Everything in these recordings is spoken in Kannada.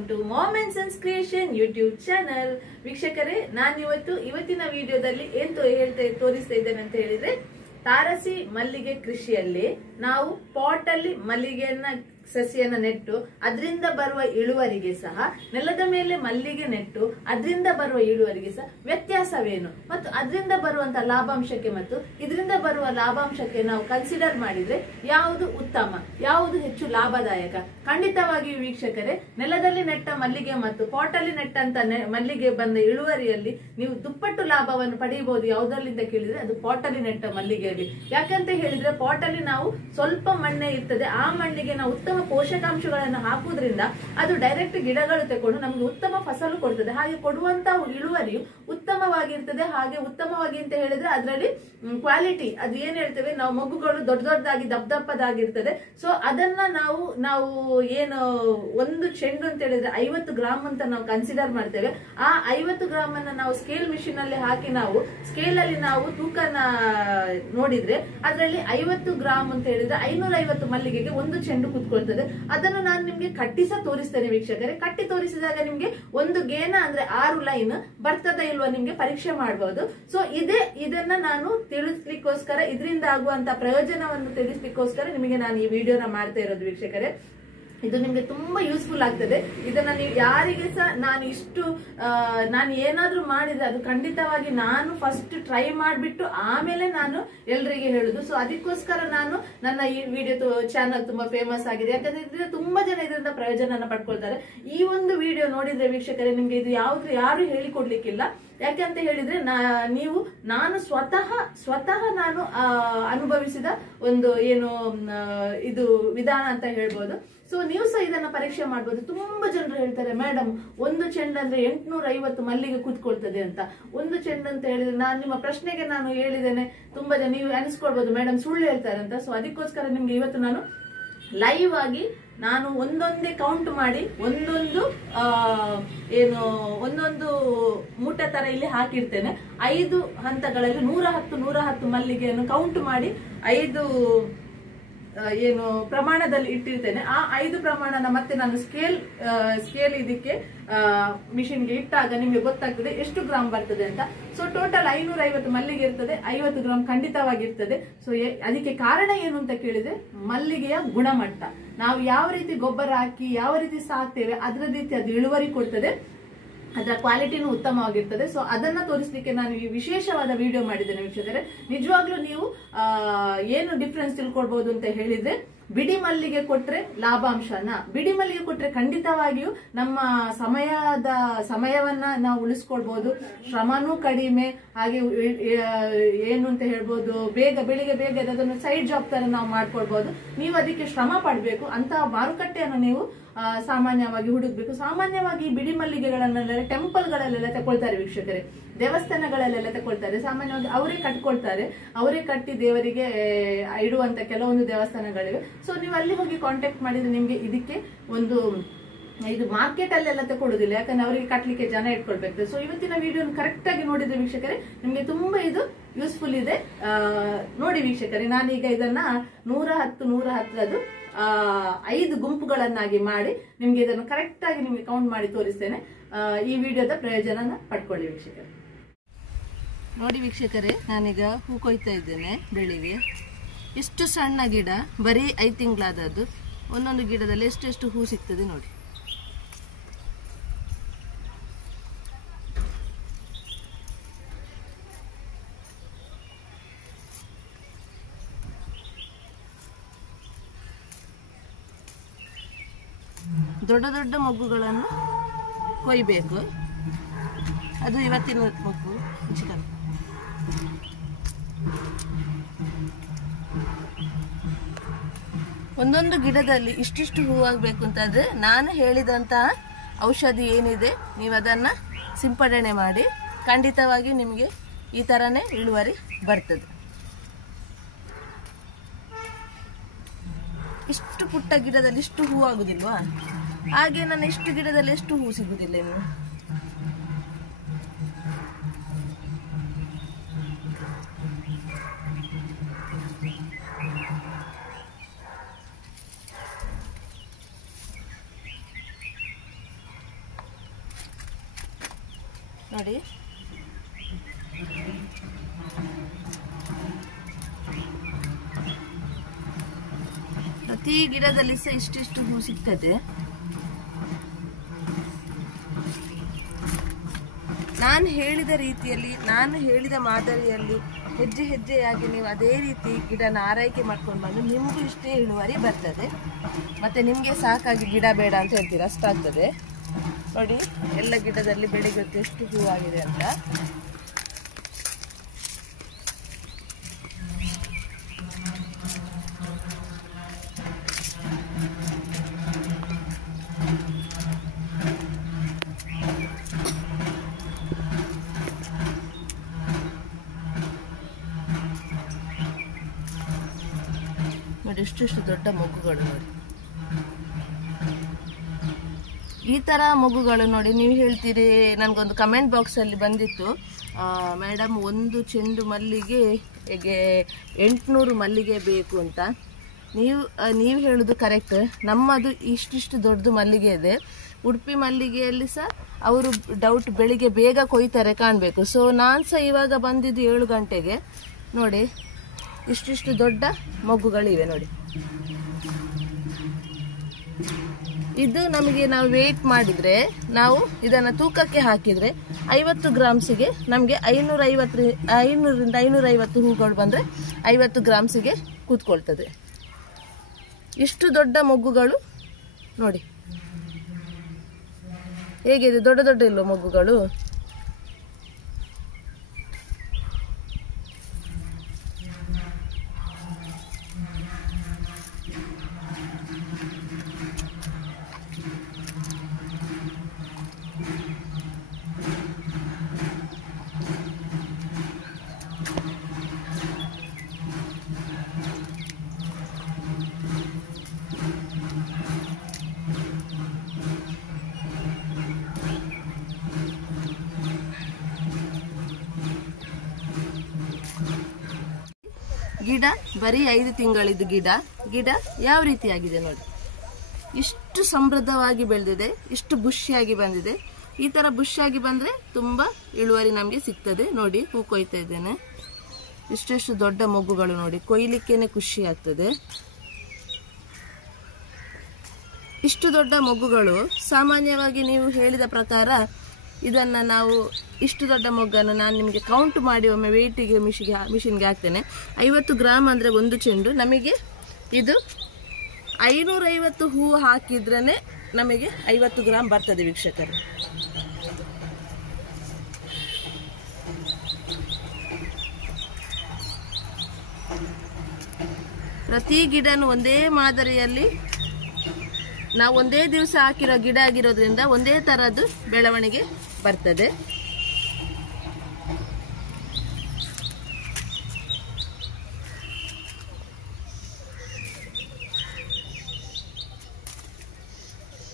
Welcome to mom and sons creation YouTube channel. ವೀಕ್ಷಕರೇ, ನಾನು ಇವತ್ತಿನ ವಿಡಿಯೋದಲ್ಲಿ ಏನ್ ತೋರಿಸ್ತಾ ಇದ್ದೇನೆ ಅಂತ ಹೇಳಿದ್ರೆ, ತಾರಸಿ ಮಲ್ಲಿಗೆ ಕೃಷಿಯಲ್ಲಿ ನಾವು ಪಾಟ್ ಅಲ್ಲಿ ಮಲ್ಲಿಗೆಯನ್ನ ಸಸಿಯನ್ನ ನೆಟ್ಟು ಅದರಿಂದ ಬರುವ ಇಳುವರಿಗೆ ಸಹ, ನೆಲದ ಮೇಲೆ ಮಲ್ಲಿಗೆ ನೆಟ್ಟು ಅದರಿಂದ ಬರುವ ಇಳುವರಿಗೆ ಸಹ ವ್ಯತ್ಯಾಸವೇನು ಮತ್ತು ಅದರಿಂದ ಬರುವಂತಹ ಲಾಭಾಂಶಕ್ಕೆ ಮತ್ತು ಇದರಿಂದ ಬರುವ ಲಾಭಾಂಶಕ್ಕೆ ನಾವು ಕನ್ಸಿಡರ್ ಮಾಡಿದ್ರೆ ಯಾವುದು ಉತ್ತಮ, ಯಾವುದು ಹೆಚ್ಚು ಲಾಭದಾಯಕ? ಖಂಡಿತವಾಗಿಯೂ ವೀಕ್ಷಕರೇ, ನೆಲದಲ್ಲಿ ನೆಟ್ಟ ಮಲ್ಲಿಗೆ ಮತ್ತು ಪಾಟ್ ಅಲ್ಲಿ ನೆಟ್ಟಂತ ಮಲ್ಲಿಗೆ ಬಂದ ಇಳುವರಿಯಲ್ಲಿ ನೀವು ದುಪ್ಪಟ್ಟು ಲಾಭವನ್ನು ಪಡೆಯಬಹುದು. ಯಾವುದರಿಂದ ಕೇಳಿದ್ರೆ ಅದು ಪಾಟ್ ಅಲ್ಲಿ ನೆಟ್ಟ ಮಲ್ಲಿಗೆಯಲ್ಲಿ. ಯಾಕಂತ ಹೇಳಿದ್ರೆ ಪಾಟ್ ಅಲ್ಲಿ ನಾವು ಸ್ವಲ್ಪ ಮಣ್ಣೆ ಇರ್ತದೆ, ಆ ಮಣ್ಣಿಗೆ ನಾವು ಉತ್ತಮ ಪೋಷಕಾಂಶಗಳನ್ನು ಹಾಕುವುದರಿಂದ ಅದು ಡೈರೆಕ್ಟ್ ಗಿಡಗಳು ತಗೊಂಡು ನಮ್ಗೆ ಉತ್ತಮ ಫಸಲು ಕೊಡ್ತದೆ. ಹಾಗೆ ಕೊಡುವಂತ ಇಳುವರಿಯು ಉತ್ತಮವಾಗಿರ್ತದೆ. ಹಾಗೆ ಉತ್ತಮವಾಗಿ ಅಂತ ಹೇಳಿದ್ರೆ ಅದರಲ್ಲಿ ಕ್ವಾಲಿಟಿ, ಅದು ಏನ್ ಹೇಳ್ತೇವೆ ನಾವು, ಮಗುಗಳು ದೊಡ್ಡ ದೊಡ್ಡದಾಗಿ ದಪ್ಪದಾಗಿರ್ತದೆ. ಸೊ ಅದನ್ನ ನಾವು ಏನು ಒಂದು ಚೆಂಡು ಅಂತ ಹೇಳಿದ್ರೆ 50 ಗ್ರಾಮ್ ಅಂತ ನಾವು ಕನ್ಸಿಡರ್ ಮಾಡ್ತೇವೆ. ಆ 50 ಗ್ರಾಮ್ ಅನ್ನ ನಾವು ಸ್ಕೇಲ್ ಮಿಷಿನ್ ಅಲ್ಲಿ ಹಾಕಿ ನಾವು ಸ್ಕೇಲ್ ಅಲ್ಲಿ ನಾವು ತೂಕನ ನೋಡಿದ್ರೆ ಅದರಲ್ಲಿ 50 ಗ್ರಾಮ್ ಅಂತ ಹೇಳಿದ್ರೆ 550 ಮಲ್ಲಿಗೆಗೆ ಒಂದು ಚೆಂಡು ಕುತ್ಕೊಳ್ತದೆ. ಅದನ್ನು ನಾನು ನಿಮ್ಗೆ ಕಟ್ಟಿಸ ತೋರಿಸ್ತೇನೆ ವೀಕ್ಷಕರೇ. ಕಟ್ಟಿ ತೋರಿಸಿದಾಗ ನಿಮ್ಗೆ ಒಂದು ಗೇನ ಅಂದ್ರೆ 6 ಲೈನ್ ಬರ್ತದ ಇಲ್ವಾ ನಿಮ್ಗೆ ಪರೀಕ್ಷೆ ಮಾಡಬಹುದು. ಸೊ ಇದನ್ನ ನಾನು ತಿಳಿಸ್ಲಿಕ್ಕೋಸ್ಕರ, ಇದರಿಂದ ಆಗುವಂತ ಪ್ರಯೋಜನವನ್ನು ತಿಳಿಸ್ಲಿಕ್ಕೋಸ್ಕರ ನಿಮಗೆ ನಾನು ಈ ವಿಡಿಯೋನ ಮಾಡ್ತಾ ಇರೋದು ವೀಕ್ಷಕರೇ. ಇದು ನಿಮ್ಗೆ ತುಂಬಾ ಯೂಸ್ಫುಲ್ ಆಗ್ತದೆ. ಇದನ್ನ ನೀವು ಯಾರಿಗೆ ಸಹ ನಾನು ಏನಾದ್ರೂ ಮಾಡಿದ್ರೆ ಅದು ಖಂಡಿತವಾಗಿ ನಾನು ಫಸ್ಟ್ ಟ್ರೈ ಮಾಡ್ಬಿಟ್ಟು ಆಮೇಲೆ ನಾನು ಎಲ್ರಿಗೆ ಹೇಳುದು. ಸೊ ಅದಕ್ಕೋಸ್ಕರ ನಾನು ನನ್ನ ಈ ವಿಡಿಯೋ ಚಾನಲ್ ತುಂಬಾ ಫೇಮಸ್ ಆಗಿದೆ. ಯಾಕಂದ್ರೆ ತುಂಬಾ ಜನ ಇದರಿಂದ ಪ್ರಯೋಜನ ಪಡ್ಕೊಳ್ತಾರೆ. ಈ ಒಂದು ವಿಡಿಯೋ ನೋಡಿದ್ರೆ ವೀಕ್ಷಕರೇ, ನಿಮ್ಗೆ ಇದು ಯಾರು ಹೇಳಿಕೊಡ್ಲಿಕ್ಕಿಲ್ಲ. ಯಾಕೆಂತ ಹೇಳಿದ್ರೆ ನಾನು ಸ್ವತಃ ನಾನು ಅನುಭವಿಸಿದ ಒಂದು ಇದು ವಿಧಾನ ಅಂತ ಹೇಳ್ಬೋದು. ಸೊ ನೀವು ಸಹ ಇದನ್ನ ಪರೀಕ್ಷೆ ಮಾಡಬಹುದು. ತುಂಬಾ ಜನರು ಹೇಳ್ತಾರೆ, ಮೇಡಮ್ ಒಂದು ಚೆಂಡು ಅಂದ್ರೆ 850 ಮಲ್ಲಿಗೆ ಕೂತ್ಕೊಳ್ತದೆ ಅಂತ. ಒಂದು ಚೆಂಡು ಅಂತ ಹೇಳಿದ್ರೆ ನಿಮ್ಮ ಪ್ರಶ್ನೆಗೆ ನಾನು ಹೇಳಿದ್ದೇನೆ. ತುಂಬಾ ಜನ ನೀವು ಅನಿಸ್ಕೊಳ್ಬಹುದು ಮೇಡಮ್ ಸುಳ್ಳು ಹೇಳ್ತಾರೆ ಅಂತ. ಸೊ ಅದಕ್ಕೋಸ್ಕರ ನಿಮ್ಗೆ ಇವತ್ತು ನಾನು ಲೈವ್ ಆಗಿ ನಾನು ಒಂದೊಂದೇ ಕೌಂಟ್ ಮಾಡಿ ಒಂದೊಂದು ಮೂಟ ತರ ಇಲ್ಲಿ ಹಾಕಿರ್ತೇನೆ. 5 ಹಂತಗಳಲ್ಲಿ 110 ಮಲ್ಲಿಗೆಯನ್ನು ಕೌಂಟ್ ಮಾಡಿ 5 ಪ್ರಮಾಣದಲ್ಲಿ ಇಟ್ಟಿರ್ತೇನೆ. ಆ 5 ಪ್ರಮಾಣನ ಮತ್ತೆ ನಾನು ಸ್ಕೇಲ್ ಇದಕ್ಕೆ ಮಿಷಿನ್ಗೆ ಇಟ್ಟಾಗ ನಿಮ್ಗೆ ಗೊತ್ತಾಗ್ತದೆ ಎಷ್ಟು ಗ್ರಾಮ್ ಬರ್ತದೆ ಅಂತ. ಸೊ ಟೋಟಲ್ 550 ಮಲ್ಲಿಗೆ ಇರ್ತದೆ, 50 ಗ್ರಾಮ್ ಖಂಡಿತವಾಗಿರ್ತದೆ. ಸೊ ಅದಕ್ಕೆ ಕಾರಣ ಏನು ಅಂತ ಕೇಳಿದ್ರೆ ಮಲ್ಲಿಗೆಯ ಗುಣಮಟ್ಟ. ನಾವು ಯಾವ ರೀತಿ ಗೊಬ್ಬರ ಹಾಕಿ ಯಾವ ರೀತಿ ಸಾಕ್ತೇವೆ ಅದರ ರೀತಿ ಅದು ಇಳುವರಿ ಕೊಡ್ತದೆ, ಅದರ ಕ್ವಾಲಿಟಿನೂ ಉತ್ತಮವಾಗಿರ್ತದೆ. ಸೊ ಅದನ್ನ ತೋರಿಸಲಿಕ್ಕೆ ನಾನು ಈ ವಿಶೇಷವಾದ ವಿಡಿಯೋ ಮಾಡಿದ್ದೇನೆ ವೀಕ್ಷಕರೇ. ನಿಜವಾಗ್ಲೂ ನೀವು ಏನು ಡಿಫ್ರೆನ್ಸ್ ತಿಳ್ಕೊಳ್ಬಹುದು ಅಂತ ಹೇಳಿದ್ರೆ, ಬಿಡಿ ಮಲ್ಲಿಗೆ ಕೊಟ್ರೆ ಲಾಭಾಂಶನ, ಬಿಡಿ ಮಲ್ಲಿಗೆ ಕೊಟ್ರೆ ಖಂಡಿತವಾಗಿಯೂ ನಮ್ಮ ಸಮಯವನ್ನ ನಾವು ಉಳಿಸ್ಕೊಳ್ಬಹುದು, ಶ್ರಮನೂ ಕಡಿಮೆ, ಹಾಗೆ ಏನು ಅಂತ ಹೇಳ್ಬೋದು, ಬೆಳಿಗ್ಗೆ ಬೇಗ ಅದನ್ನು ಸೈಡ್ ಜಾಬ್ ತರ ನಾವು ಮಾಡ್ಕೊಳ್ಬಹುದು. ನೀವು ಅದಕ್ಕೆ ಶ್ರಮ ಪಡ್ಬೇಕು. ಅಂತಹ ಮಾರುಕಟ್ಟೆಯನ್ನು ನೀವು ಸಾಮಾನ್ಯವಾಗಿ ಹುಡುಕ್ಬೇಕು. ಸಾಮಾನ್ಯವಾಗಿ ಬಿಡಿ ಮಲ್ಲಿಗೆಗಳನ್ನೆಲ್ಲ ಟೆಂಪಲ್ಗಳಲ್ಲೆಲ್ಲ ತಗೊಳ್ತಾರೆ ವೀಕ್ಷಕರೇ, ದೇವಸ್ಥಾನಗಳಲ್ಲೆಲ್ಲ ತಗೊಳ್ತಾರೆ. ಸಾಮಾನ್ಯವಾಗಿ ಅವರೇ ಕಟ್ಕೊಳ್ತಾರೆ, ಅವರೇ ಕಟ್ಟಿ ದೇವರಿಗೆ ಇಡುವಂತ ಕೆಲವೊಂದು ದೇವಸ್ಥಾನಗಳಿವೆ. ಸೊ ನೀವು ಅಲ್ಲಿ ಹೋಗಿ ಕಾಂಟ್ಯಾಕ್ಟ್ ಮಾಡಿದ್ರೆ ನಿಮ್ಗೆ ಇದಕ್ಕೆ ಇದು ಮಾರ್ಕೆಟ್ ಅಲ್ಲೆಲ್ಲ ತಗೊಳ್ಳೋದಿಲ್ಲ, ಯಾಕಂದ್ರೆ ಅವರಿಗೆ ಕಟ್ಲಿಕ್ಕೆ ಜನ ಇಟ್ಕೊಳ್ಬೇಕು. ಸೊ ಇವತ್ತಿನ ವಿಡಿಯೋ ಕರೆಕ್ಟ್ ಆಗಿ ನೋಡಿದ್ರೆ ವೀಕ್ಷಕರೇ ನಿಮ್ಗೆ ತುಂಬಾ ಇದು ಯೂಸ್ಫುಲ್ ಇದೆ. ನೋಡಿ ವೀಕ್ಷಕರೇ, ನಾನೀಗ ಇದನ್ನ 110 5 ಗುಂಪುಗಳನ್ನಾಗಿ ಮಾಡಿ ನಿಮ್ಗೆ ಇದನ್ನು ಕರೆಕ್ಟ್ ಆಗಿ ನಿಮ್ಗೆ ಕೌಂಟ್ ಮಾಡಿ ತೋರಿಸ್ತೇನೆ. ಈ ವಿಡಿಯೋದ ಪ್ರಯೋಜನ ಪಡ್ಕೊಳ್ಳಿ ವೀಕ್ಷಕರೇ. ನೋಡಿ ವೀಕ್ಷಕರೇ, ನಾನೀಗ ಹೂ ಕೊಯ್ತಾ ಇದ್ದೇನೆ ಬೆಳಿಗ್ಗೆ. ಎಷ್ಟು ಸಣ್ಣ ಗಿಡ, ಬರೀ 5 ತಿಂಗಳಾದದ್ದು. ಒಂದೊಂದು ಗಿಡದಲ್ಲಿ ಎಷ್ಟು ಹೂ ಸಿಗ್ತದೆ ನೋಡಿ. ದೊಡ್ಡ ದೊಡ್ಡ ಮೊಗ್ಗುಗಳನ್ನು ಕೊಯ್ಬೇಕು. ಅದು ಇವತ್ತಿನ ಮೊಗ್ಗು. ಒಂದೊಂದು ಗಿಡದಲ್ಲಿ ಇಷ್ಟಿಷ್ಟು ಹೂವಾಗಬೇಕು ಅಂತಂದ್ರೆ ನಾನು ಹೇಳಿದಂತಹ ಔಷಧಿ ಏನಿದೆ ನೀವು ಅದನ್ನ ಸಿಂಪಡಣೆ ಮಾಡಿ ಖಂಡಿತವಾಗಿ ನಿಮಗೆ ಈ ತರನೇ ಇಳುವರಿ ಬರ್ತದೆ. ಇಷ್ಟು ಪುಟ್ಟ ಗಿಡದಲ್ಲಿ ಇಷ್ಟು ಹೂ ಆಗುದಿಲ್ವಾ? ಹಾಗೆ ನನ್ನ ಇಷ್ಟು ಗಿಡದಲ್ಲಿ ಎಷ್ಟು ಹೂ ಸಿಗುದಿಲ್ಲ ಇನ್ನು. ನೋಡಿ. ಪ್ರತಿ ಗಿಡದಲ್ಲಿ ಸಹ ಇಷ್ಟಿಷ್ಟು ಹೂ ಸಿಗ್ತದೆ. ನಾನು ಹೇಳಿದ ರೀತಿಯಲ್ಲಿ, ನಾನು ಹೇಳಿದ ಮಾದರಿಯಲ್ಲಿ ಹೆಜ್ಜೆ ಹೆಜ್ಜೆಯಾಗಿ ನೀವು ಅದೇ ರೀತಿ ಗಿಡನ ಆರೈಕೆ ಮಾಡ್ಕೊಂಡು ಬಂದು ನಿಮಗೂ ಇಷ್ಟೇ ಇಳುವರಿ ಬರ್ತದೆ. ಮತ್ತು ನಿಮಗೆ ಸಾಕಾಗಿ ಗಿಡ ಬೇಡ ಅಂತ ಹೇಳ್ತೀರ, ಅಷ್ಟಾಗ್ತದೆ. ನೋಡಿ ಎಲ್ಲ ಗಿಡದಲ್ಲಿ ಬೆಳಿಗ್ಗೆ ಹೊತ್ತು ಎಷ್ಟು ಹೂವಾಗಿದೆ ಅಂತ. ನೋಡಿ ಇಷ್ಟು ದೊಡ್ಡ ಮೊಗ್ಗುಗಳು ನೋಡಿ. ಈ ಥರ ಮೊಗ್ಗುಗಳು ನೋಡಿ. ನೀವು ಹೇಳ್ತೀರಿ, ನನಗೊಂದು ಕಮೆಂಟ್ ಬಾಕ್ಸಲ್ಲಿ ಬಂದಿತ್ತು, ಮೇಡಮ್ ಒಂದು ಚೆಂಡು ಮಲ್ಲಿಗೆ 800 ಮಲ್ಲಿಗೆ ಬೇಕು ಅಂತ. ನೀವು ಹೇಳೋದು ಕರೆಕ್ಟ್. ನಮ್ಮದು ಇಷ್ಟಿಷ್ಟು ದೊಡ್ಡದು ಮಲ್ಲಿಗೆ ಇದೆ. ಉಡುಪಿ ಮಲ್ಲಿಗೆಯಲ್ಲಿ ಸಹ ಅವರು ಡೌಟ್ ಬೆಳಿಗ್ಗೆ ಬೇಗ ಕೊಯ್ತಾರೆ ಕಾಣಬೇಕು. ಸೊ ನಾನು ಸಹ ಇವಾಗ ಬಂದಿದ್ದು 7 ಗಂಟೆಗೆ. ನೋಡಿ ಇಷ್ಟಿಷ್ಟು ದೊಡ್ಡ ಮೊಗ್ಗುಗಳಿವೆ ನೋಡಿ. ಇದು ನಮಗೆ ನಾವು ವೇಟ್ ಮಾಡಿದರೆ, ನಾವು ಇದನ್ನು ತೂಕಕ್ಕೆ ಹಾಕಿದರೆ 50 ಗ್ರಾಮ್ಸಿಗೆ ನಮಗೆ 500ರಿಂದ 550 ಹೂಗಳು ಬಂದರೆ 50 ಗ್ರಾಮ್ಸಿಗೆ ಕೂತ್ಕೊಳ್ತದೆ. ಇಷ್ಟು ದೊಡ್ಡ ಮೊಗ್ಗುಗಳು ನೋಡಿ ಹೇಗಿದೆ, ದೊಡ್ಡ ದೊಡ್ಡ ಇಲ್ಲೋ ಮೊಗ್ಗುಗಳು. ಗಿಡ ಬರೀ 5 ತಿಂಗಳಿದ್ದು ಗಿಡ ಯಾವ ರೀತಿಯಾಗಿದೆ ನೋಡಿ. ಇಷ್ಟು ಸಮೃದ್ಧವಾಗಿ ಬೆಳೆದಿದೆ, ಇಷ್ಟು ಬುಷಿಯಾಗಿ ಬಂದಿದೆ. ಈ ತರ ಬುಷಿಯಾಗಿ ಬಂದ್ರೆ ತುಂಬಾ ಇಳುವರಿ ನಮಗೆ ಸಿಗ್ತದೆ. ನೋಡಿ ಹೂ ಕೊಯ್ತಾ ಇದ್ದೇನೆ. ಇಷ್ಟು ದೊಡ್ಡ ಮೊಗ್ಗುಗಳು ನೋಡಿ, ಕೊಯ್ಲಿಕ್ಕೇನೆ ಖುಷಿ ಆಗ್ತದೆ. ಇಷ್ಟು ದೊಡ್ಡ ಮೊಗ್ಗುಗಳು ಸಾಮಾನ್ಯವಾಗಿ ನೀವು ಹೇಳಿದ ಪ್ರಕಾರ ಇದನ್ನ ನಾವು ಇಷ್ಟು ದೊಡ್ಡ ಮೊಗ್ಗನ್ನು ನಾನು ನಿಮಗೆ ಕೌಂಟ್ ಮಾಡಿ ಒಮ್ಮೆ ವೆಯ್ಟಿಗೆ ಮಿಷಿನ್ಗೆ ಹಾಕ್ತೇನೆ. 50 ಗ್ರಾಮ್ ಅಂದರೆ ಒಂದು ಚೆಂಡು. ನಮಗೆ ಇದು 550 ಹೂ ಹಾಕಿದ್ರೇ ನಮಗೆ 50 ಗ್ರಾಮ್ ಬರ್ತದೆ ವೀಕ್ಷಕರು. ಪ್ರತಿ ಗಿಡನು ಒಂದೇ ಮಾದರಿಯಲ್ಲಿ ನಾವು ಒಂದೇ ದಿವಸ ಹಾಕಿರೋ ಗಿಡ ಆಗಿರೋದ್ರಿಂದ ಒಂದೇ ತರದ್ದು ಬೆಳವಣಿಗೆ ಬರ್ತದೆ.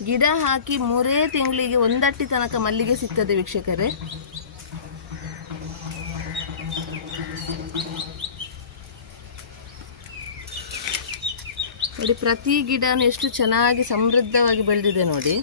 ಗಿಡ ಹಾಕಿ 3 ತಿಂಗಳಿಗೆ ಒಂದಟ್ಟಿ ತನಕ ಮಲ್ಲಿಗೆ ಸಿಗ್ತದೆ ವೀಕ್ಷಕರೇ. ನೋಡಿ ಪ್ರತಿ ಗಿಡನು ಎಷ್ಟು ಚೆನ್ನಾಗಿ ಸಮೃದ್ಧವಾಗಿ ಬೆಳೆದಿದೆ ನೋಡಿ.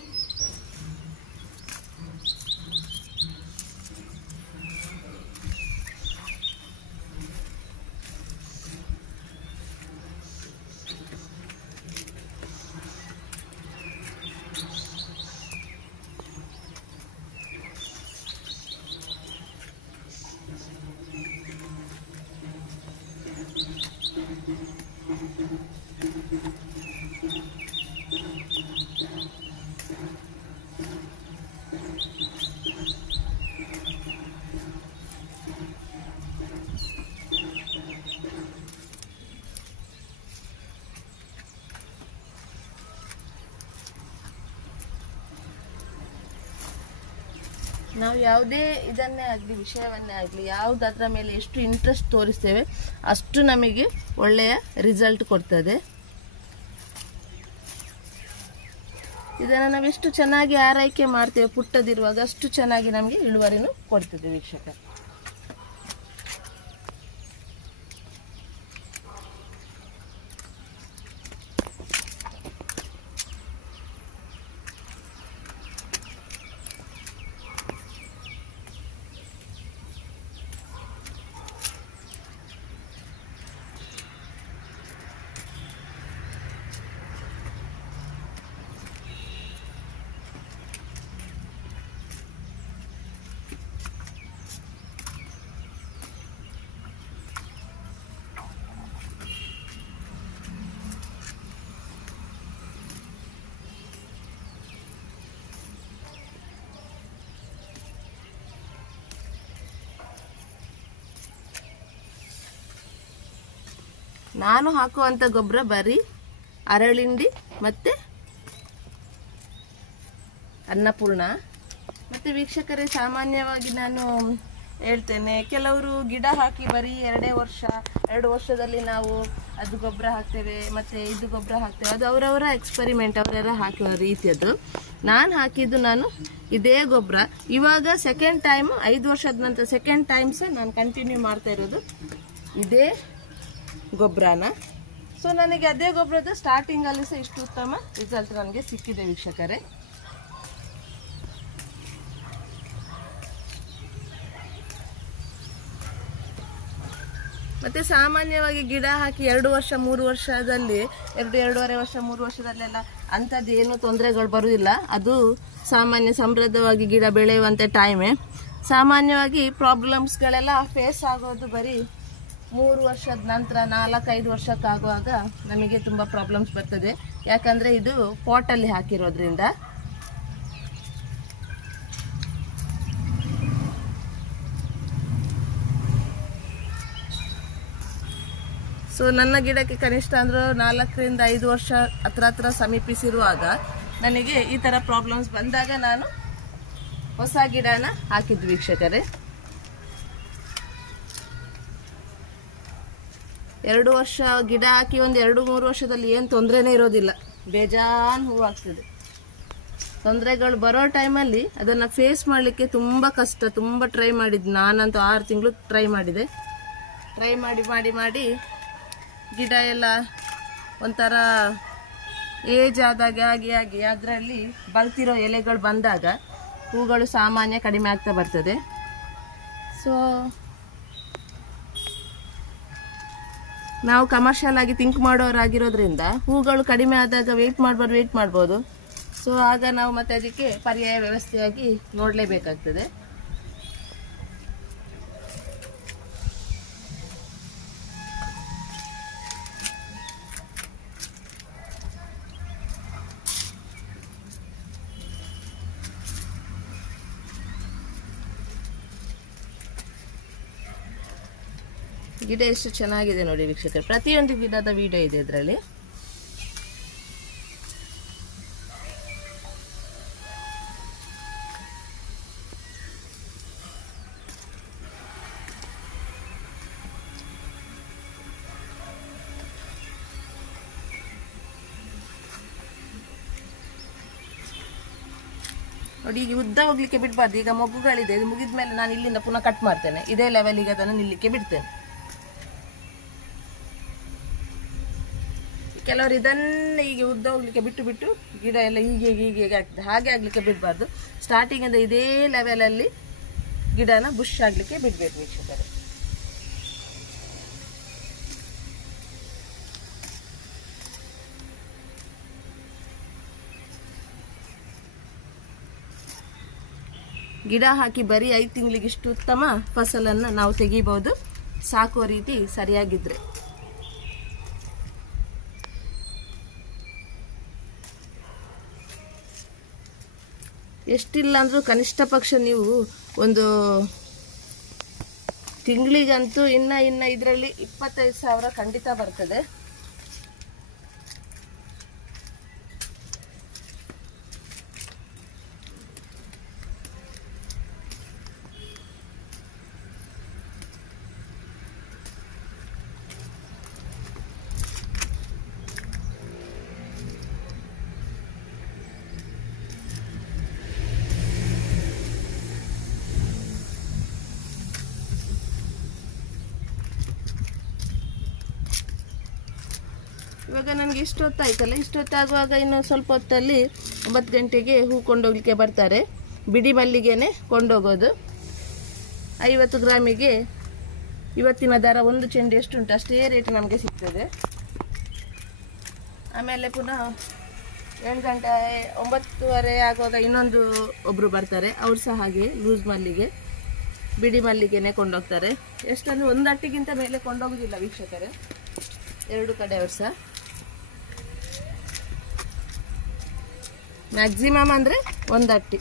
ನಾವು ಯಾವುದೇ ಇದನ್ನೇ ಆಗಲಿ, ವಿಷಯವನ್ನೇ ಆಗಲಿ, ಯಾವುದರ ಮೇಲೆ ಎಷ್ಟು ಇಂಟ್ರೆಸ್ಟ್ ತೋರಿಸ್ತೇವೆ ಅಷ್ಟು ನಮಗೆ ಒಳ್ಳೆಯ ರಿಸಲ್ಟ್ ಕೊಡ್ತದೆ. ಇದನ್ನು ನಾವು ಎಷ್ಟು ಚೆನ್ನಾಗಿ ಆರೈಕೆ ಮಾಡ್ತೇವೆ ಪುಟ್ಟದಿರುವಾಗ ಅಷ್ಟು ಚೆನ್ನಾಗಿ ನಮಗೆ ಇಳುವರಿನೂ ಕೊಡ್ತದೆ ವೀಕ್ಷಕ. ನಾನು ಹಾಕುವಂಥ ಗೊಬ್ಬರ ಬರೀ ಅರಳಿಂಡಿ ಮತ್ತು ಅನ್ನಪೂರ್ಣ. ಮತ್ತು ವೀಕ್ಷಕರೇ, ಸಾಮಾನ್ಯವಾಗಿ ನಾನು ಹೇಳ್ತೇನೆ, ಕೆಲವರು ಗಿಡ ಹಾಕಿ ಬರೀ 2 ವರ್ಷದಲ್ಲಿ ನಾವು ಅದು ಗೊಬ್ಬರ ಹಾಕ್ತೇವೆ ಮತ್ತು ಇದು ಗೊಬ್ಬರ ಹಾಕ್ತೇವೆ. ಅದು ಅವರವರ ಎಕ್ಸ್ಪೆರಿಮೆಂಟ್, ಅವರೆಲ್ಲ ಹಾಕುವ ರೀತಿಯದ್ದು. ನಾನು ಹಾಕಿದ್ದು ಇದೇ ಗೊಬ್ಬರ ಇವಾಗ ಸೆಕೆಂಡ್ ಟೈಮ್, 5 ವರ್ಷದ ನಂತರ ಸೆಕೆಂಡ್ ಟೈಮ್ ಸಹ ನಾನು ಕಂಟಿನ್ಯೂ ಮಾಡ್ತಾ ಇರೋದು ಇದೇ ಗೊಬ್ಬರನ. ಸೊ ನನಗೆ ಅದೇ ಗೊಬ್ಬರದ ಸ್ಟಾರ್ಟಿಂಗಲ್ಲಿ ಸಹ ಇಷ್ಟು ಉತ್ತಮ ರಿಸಲ್ಟ್ ನನಗೆ ಸಿಕ್ಕಿದೆ ವೀಕ್ಷಕರೇ. ಮತ್ತು ಸಾಮಾನ್ಯವಾಗಿ ಗಿಡ ಹಾಕಿ 2 ವರ್ಷ 3 ವರ್ಷದಲ್ಲಿ 2.5 ವರ್ಷ 3 ವರ್ಷದಲ್ಲೆಲ್ಲ ಅಂಥದ್ದು ಏನೂ ತೊಂದರೆಗಳು ಬರುವುದಿಲ್ಲ. ಅದು ಸಾಮಾನ್ಯ ಸಮೃದ್ಧವಾಗಿ ಗಿಡ ಬೆಳೆಯುವಂಥ ಟೈಮೇ. ಸಾಮಾನ್ಯವಾಗಿ ಪ್ರಾಬ್ಲಮ್ಸ್ಗಳೆಲ್ಲ ಫೇಸ್ ಆಗೋದು ಬರೀ 3 ವರ್ಷದ ನಂತರ, 4-5 ವರ್ಷಕ್ಕಾಗುವಾಗ ನಮಗೆ ತುಂಬ ಪ್ರಾಬ್ಲಮ್ಸ್ ಬರ್ತದೆ. ಯಾಕಂದರೆ ಇದು ಪಾಟಲ್ಲಿ ಹಾಕಿರೋದ್ರಿಂದ. ಸೊ ನನ್ನ ಗಿಡಕ್ಕೆ ಕನಿಷ್ಠ ಅಂದರೂ 4ರಿಂದ 5 ವರ್ಷ ಹತ್ರ ಸಮೀಪಿಸಿರುವಾಗ ನನಗೆ ಈ ಥರ ಪ್ರಾಬ್ಲಮ್ಸ್ ಬಂದಾಗ ನಾನು ಹೊಸ ಗಿಡನ ಹಾಕಿದ್ವಿ ವೀಕ್ಷಕರೇ. 2 ವರ್ಷ ಗಿಡ ಹಾಕಿ ಒಂದು 2-3 ವರ್ಷದಲ್ಲಿ ಏನು ತೊಂದರೆನೇ ಇರೋದಿಲ್ಲ, ಬೇಜಾನ್ ಹೂವು ಆಗ್ತದೆ. ತೊಂದರೆಗಳು ಬರೋ ಟೈಮಲ್ಲಿ ಅದನ್ನು ಫೇಸ್ ಮಾಡಲಿಕ್ಕೆ ತುಂಬ ಕಷ್ಟ. ತುಂಬ ಟ್ರೈ ಮಾಡಿದ್ದು ನಾನಂತೂ 6 ತಿಂಗಳು ಟ್ರೈ ಮಾಡಿದೆ. ಟ್ರೈ ಮಾಡಿ ಗಿಡ ಎಲ್ಲ ಒಂಥರ ಏಜ್ ಆದಾಗ ಆಗಿ ಅದರಲ್ಲಿ ಬಲ್ತಿರೋ ಎಲೆಗಳು ಬಂದಾಗ ಹೂಗಳು ಸಾಮಾನ್ಯ ಕಡಿಮೆ ಆಗ್ತಾ ಬರ್ತದೆ. ಸೊ ನಾವು ಕಮರ್ಷಿಯಲ್ ಆಗಿ ಥಿಂಕ್ ಮಾಡೋರಾಗಿರೋದ್ರಿಂದ ಹೂಗಳು ಕಡಿಮೆ ಆದಾಗ ವೆಯ್ಟ್ ಮಾಡ್ಬೋದು. ಸೊ ಆಗ ನಾವು ಮತ್ತೆ ಅದಕ್ಕೆ ಪರ್ಯಾಯ ವ್ಯವಸ್ಥೆಯಾಗಿ ನೋಡಲೇಬೇಕಾಗ್ತದೆ. ಗಿಡ ಎಷ್ಟು ಚೆನ್ನಾಗಿದೆ ನೋಡಿ ವೀಕ್ಷಕರೇ. ಪ್ರತಿಯೊಂದು ಗಿಡದ ವಿಡಿಯೋ ಇದೆ ಇದರಲ್ಲಿ. ನೋಡಿ, ಈಗ ಉದ್ದ ಹೋಗ್ಲಿಕ್ಕೆ ಬಿಡಬಾರ್ದು. ಈಗ ಮೊಗ್ಗುಗಳಿದೆ, ಇದು ಮುಗಿದ ಮೇಲೆ ನಾನು ಇಲ್ಲಿಂದ ಪುನಃ ಕಟ್ ಮಾಡ್ತೇನೆ. ಇದೇ ಲೆವೆಲ್ಗೆ ಅದನ್ನು ನಿಲ್ಲಿಕ್ಕೆ ಬಿಡ್ತೇನೆ. ಕೆಲವರು ಇದನ್ನೇ ಹೀಗೆ ಉದ್ದ ಹೋಗ್ಲಿಕ್ಕೆ ಬಿಟ್ಟು ಗಿಡ ಎಲ್ಲ ಹೀಗೆ ಆಗ್ತದೆ. ಹಾಗೆ ಆಗ್ಲಿಕ್ಕೆ ಬಿಡಬಾರ್ದು. ಸ್ಟಾರ್ಟಿಂಗ್ ಇಂದ ಇದೇ ಲೆವೆಲಲ್ಲಿ ಗಿಡನ ಬುಷ್ ಆಗ್ಲಿಕ್ಕೆ ಬಿಡ್ಬೇಕು ವೀಕ್ಷಕರೇ. ಗಿಡ ಹಾಕಿ ಬರೀ 5 ತಿಂಗಳಿಗೆ ಇಷ್ಟು ಉತ್ತಮ ಫಸಲನ್ನು ನಾವು ತೆಗಿಬಹುದು, ಸಾಕೋ ರೀತಿ ಸರಿಯಾಗಿದ್ರೆ. ಎಷ್ಟಿಲ್ಲ ಅಂದ್ರೂ ಕನಿಷ್ಠ ಪಕ್ಷ ನೀವು ಒಂದು ತಿಂಗಳಿಗಂತೂ ಇನ್ನ ಇದರಲ್ಲಿ 25,000 ಖಂಡಿತ ಬರ್ತದೆ. ಇವಾಗ ನನಗೆ ಇಷ್ಟೊತ್ತಾಯ್ತಲ್ಲ, ಇಷ್ಟೊತ್ತಾಗುವಾಗ ಇನ್ನು ಸ್ವಲ್ಪ ಹೊತ್ತಲ್ಲಿ 9 ಗಂಟೆಗೆ ಹೂ ಕೊಂಡೋಗ್ಲಿಕ್ಕೆ ಬರ್ತಾರೆ. ಬಿಡಿ ಮಲ್ಲಿಗೆನೆ ಕೊಂಡೋಗೋದು. 50 ಗ್ರಾಮಿಗೆ ಇವತ್ತಿನ ದರ ಒಂದು ಚೆಂಡು ಎಷ್ಟುಂಟು ಅಷ್ಟೇ ರೇಟ್ ನಮಗೆ ಸಿಗ್ತದೆ. ಆಮೇಲೆ ಪುನಃ 7 ಗಂಟೆ 9:30 ಆಗುವಾಗ ಇನ್ನೊಂದು ಒಬ್ಬರು ಬರ್ತಾರೆ. ಅವ್ರು ಸಹ ಹಾಗೆ ಲೂಸ್ ಮಲ್ಲಿಗೆ ಬಿಡಿ ಮಲ್ಲಿಗೆನೆ ಕೊಂಡೋಗ್ತಾರೆ. ಎಷ್ಟಂದ್ರೆ 1 ಅಟ್ಟಿಗಿಂತ ಮೇಲೆ ಕೊಂಡೋಗೋದಿಲ್ಲ ವೀಕ್ಷಕರೇ, 2 ಕಡೆ ಅವ್ರು ಸಹ. ಮ್ಯಾಕ್ಸಿಮಮ್ ಅಂದರೆ 1 ಅಟ್ಟಿ.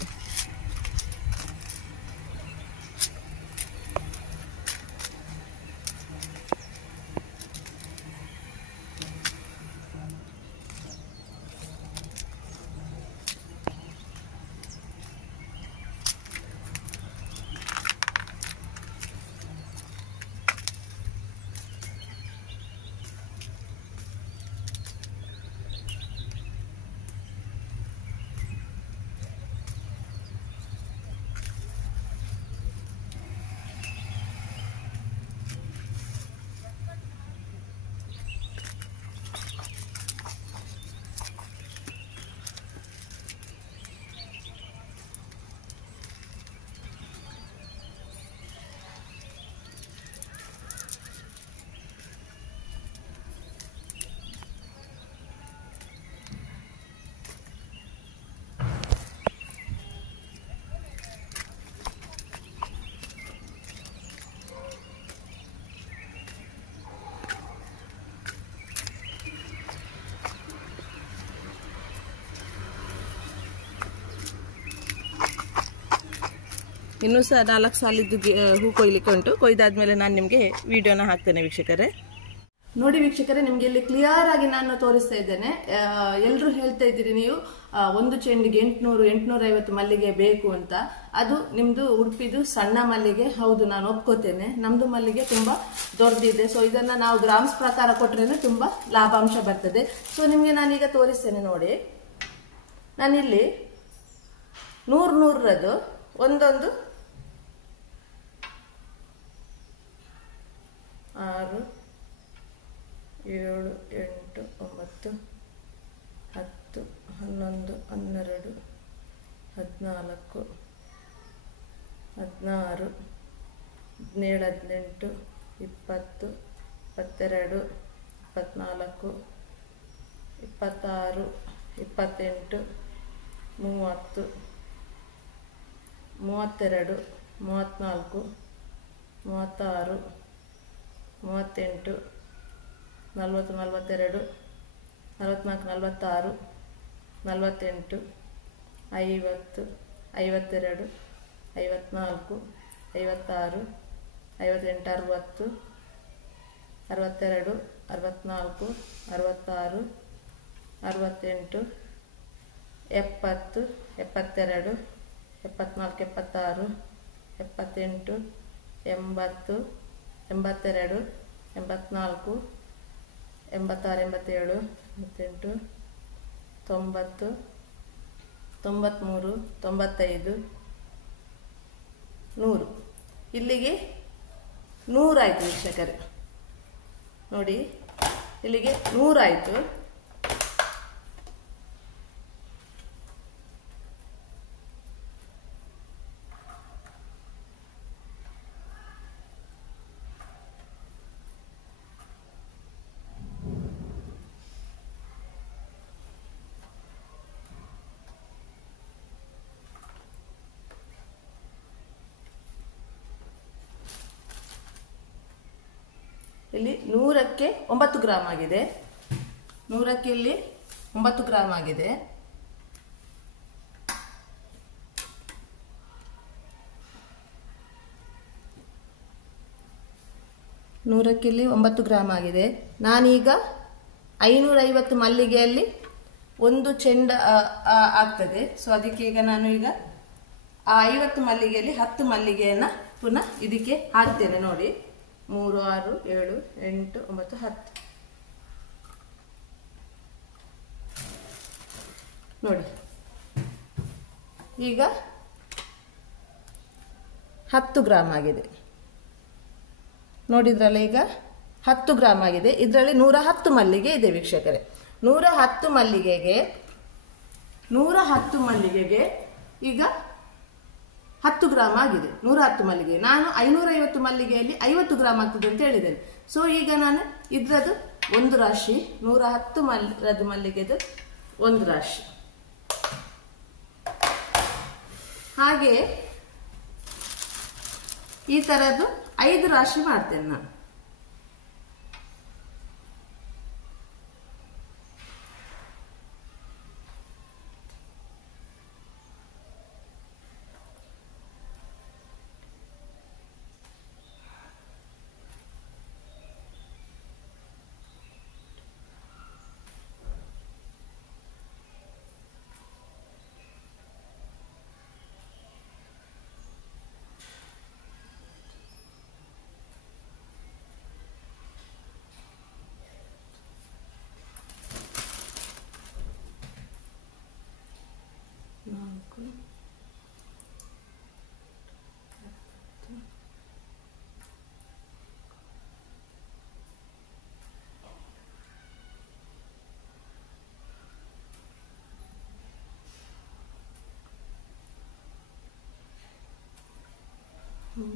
ಇನ್ನೂ ಸಹ 4 ಸಾಲಿದ್ದು ಹೂ ಕೊಯ್ಲಿಕ್ಕೆ ಉಂಟು. ಕೊಯ್ದಾದ್ಮೇಲೆ ನಾನು ನಿಮಗೆ ವಿಡಿಯೋನ ಹಾಕ್ತೇನೆ ವೀಕ್ಷಕರೇ. ನೋಡಿ ವೀಕ್ಷಕರೇ, ನಿಮ್ಗೆ ಇಲ್ಲಿ ಕ್ಲಿಯರ್ ಆಗಿ ನಾನು ತೋರಿಸ್ತಾ ಇದ್ದೇನೆ. ಎಲ್ಲರೂ ಹೇಳ್ತಾ ಇದ್ದೀರಿ ನೀವು ಒಂದು ಚೆಂಡಿಗೆ 800-850 ಮಲ್ಲಿಗೆ ಬೇಕು ಅಂತ. ಅದು ನಿಮ್ದು ಉಡುಪಿದು ಸಣ್ಣ ಮಲ್ಲಿಗೆ. ಹೌದು, ನಾನು ಒಪ್ಕೋತೇನೆ. ನಮ್ದು ಮಲ್ಲಿಗೆ ತುಂಬಾ ದೊಡ್ಡದಿದೆ. ಸೊ ಇದನ್ನ ನಾವು ಗ್ರಾಮ್ಸ್ ಪ್ರಕಾರ ಕೊಟ್ರೇನೆ ತುಂಬಾ ಲಾಭಾಂಶ ಬರ್ತದೆ. ಸೊ ನಿಮ್ಗೆ ನಾನೀಗ ತೋರಿಸ್ತೇನೆ ನೋಡಿ. ನಾನಿಲ್ಲಿ 100-100ರದ್ದು ಒಂದೊಂದು 6, 7, 8, 9, 10, 11, 12, 14, 16, 17, 18, 20, 22, 24, 26, 28, 30, 32, 34, 36, 38, 40, 42, 44, 46, 48, 50, 52, 54, 56, 58, 60, 62, 64, 68, 72, 74, 76, 78, 80, 82, 84, 86, 87, 88, 90, 93, 95, 100. ಇಲ್ಲಿಗೆ 100 ಆಯ್ತು ವೀಕ್ಷಕರೇ. ನೋಡಿ, ಇಲ್ಲಿಗೆ 100 ಆಯ್ತು. ಇಲ್ಲಿ 100ಕ್ಕೆ 9 ಗ್ರಾಮ್ ಆಗಿದೆ. 100ಕ್ಕೆ ಇಲ್ಲಿ 9 ಗ್ರಾಮ್ ಆಗಿದೆ. ನೂರಕ್ಕಿಲ್ಲಿ 9 ಗ್ರಾಮ್ ಆಗಿದೆ. ನಾನೀಗ 550 ಮಲ್ಲಿಗೆಯಲ್ಲಿ ಒಂದು ಚೆಂಡ ಆಗ್ತದೆ. ಸೊ ಅದಕ್ಕೆ ಈಗ ನಾನು ಈಗ ಆ 50 ಮಲ್ಲಿಗೆಯಲ್ಲಿ 10 ಮಲ್ಲಿಗೆಯನ್ನ ಪುನಃ ಇದಕ್ಕೆ ಹಾಕ್ತೇನೆ. ನೋಡಿ, 3, 6, 7, 8, 9, 10. ನೋಡಿ, ಈಗ 10 ಗ್ರಾಮ್ ಆಗಿದೆ. ನೋಡಿದ್ರಲ್ಲ, ಈಗ 10 ಗ್ರಾಮ್ ಆಗಿದೆ. ಇದರಲ್ಲಿ 110 ಮಲ್ಲಿಗೆ ಇದೆ ವೀಕ್ಷಕರೇ. 110 ಮಲ್ಲಿಗೆಗೆ ಈಗ 10 ಗ್ರಾಮ್ ಆಗಿದೆ. 110 ಮಲ್ಲಿಗೆ. ನಾನು 550 ಮಲ್ಲಿಗೆಯಲ್ಲಿ 50 ಗ್ರಾಮ್ ಆಗ್ತದೆ ಅಂತ ಹೇಳಿದ್ದೇನೆ. ಸೊ ಈಗ ನಾನು ಇದ್ರದ್ದು ಒಂದು ರಾಶಿ, 110 ಮಲ್ಲಿಗೆದು ಒಂದು ರಾಶಿ, ಹಾಗೆ ಈ ತರದ್ದು 5 ರಾಶಿ ಮಾಡ್ತೇನೆ ನಾನು. ನೂರ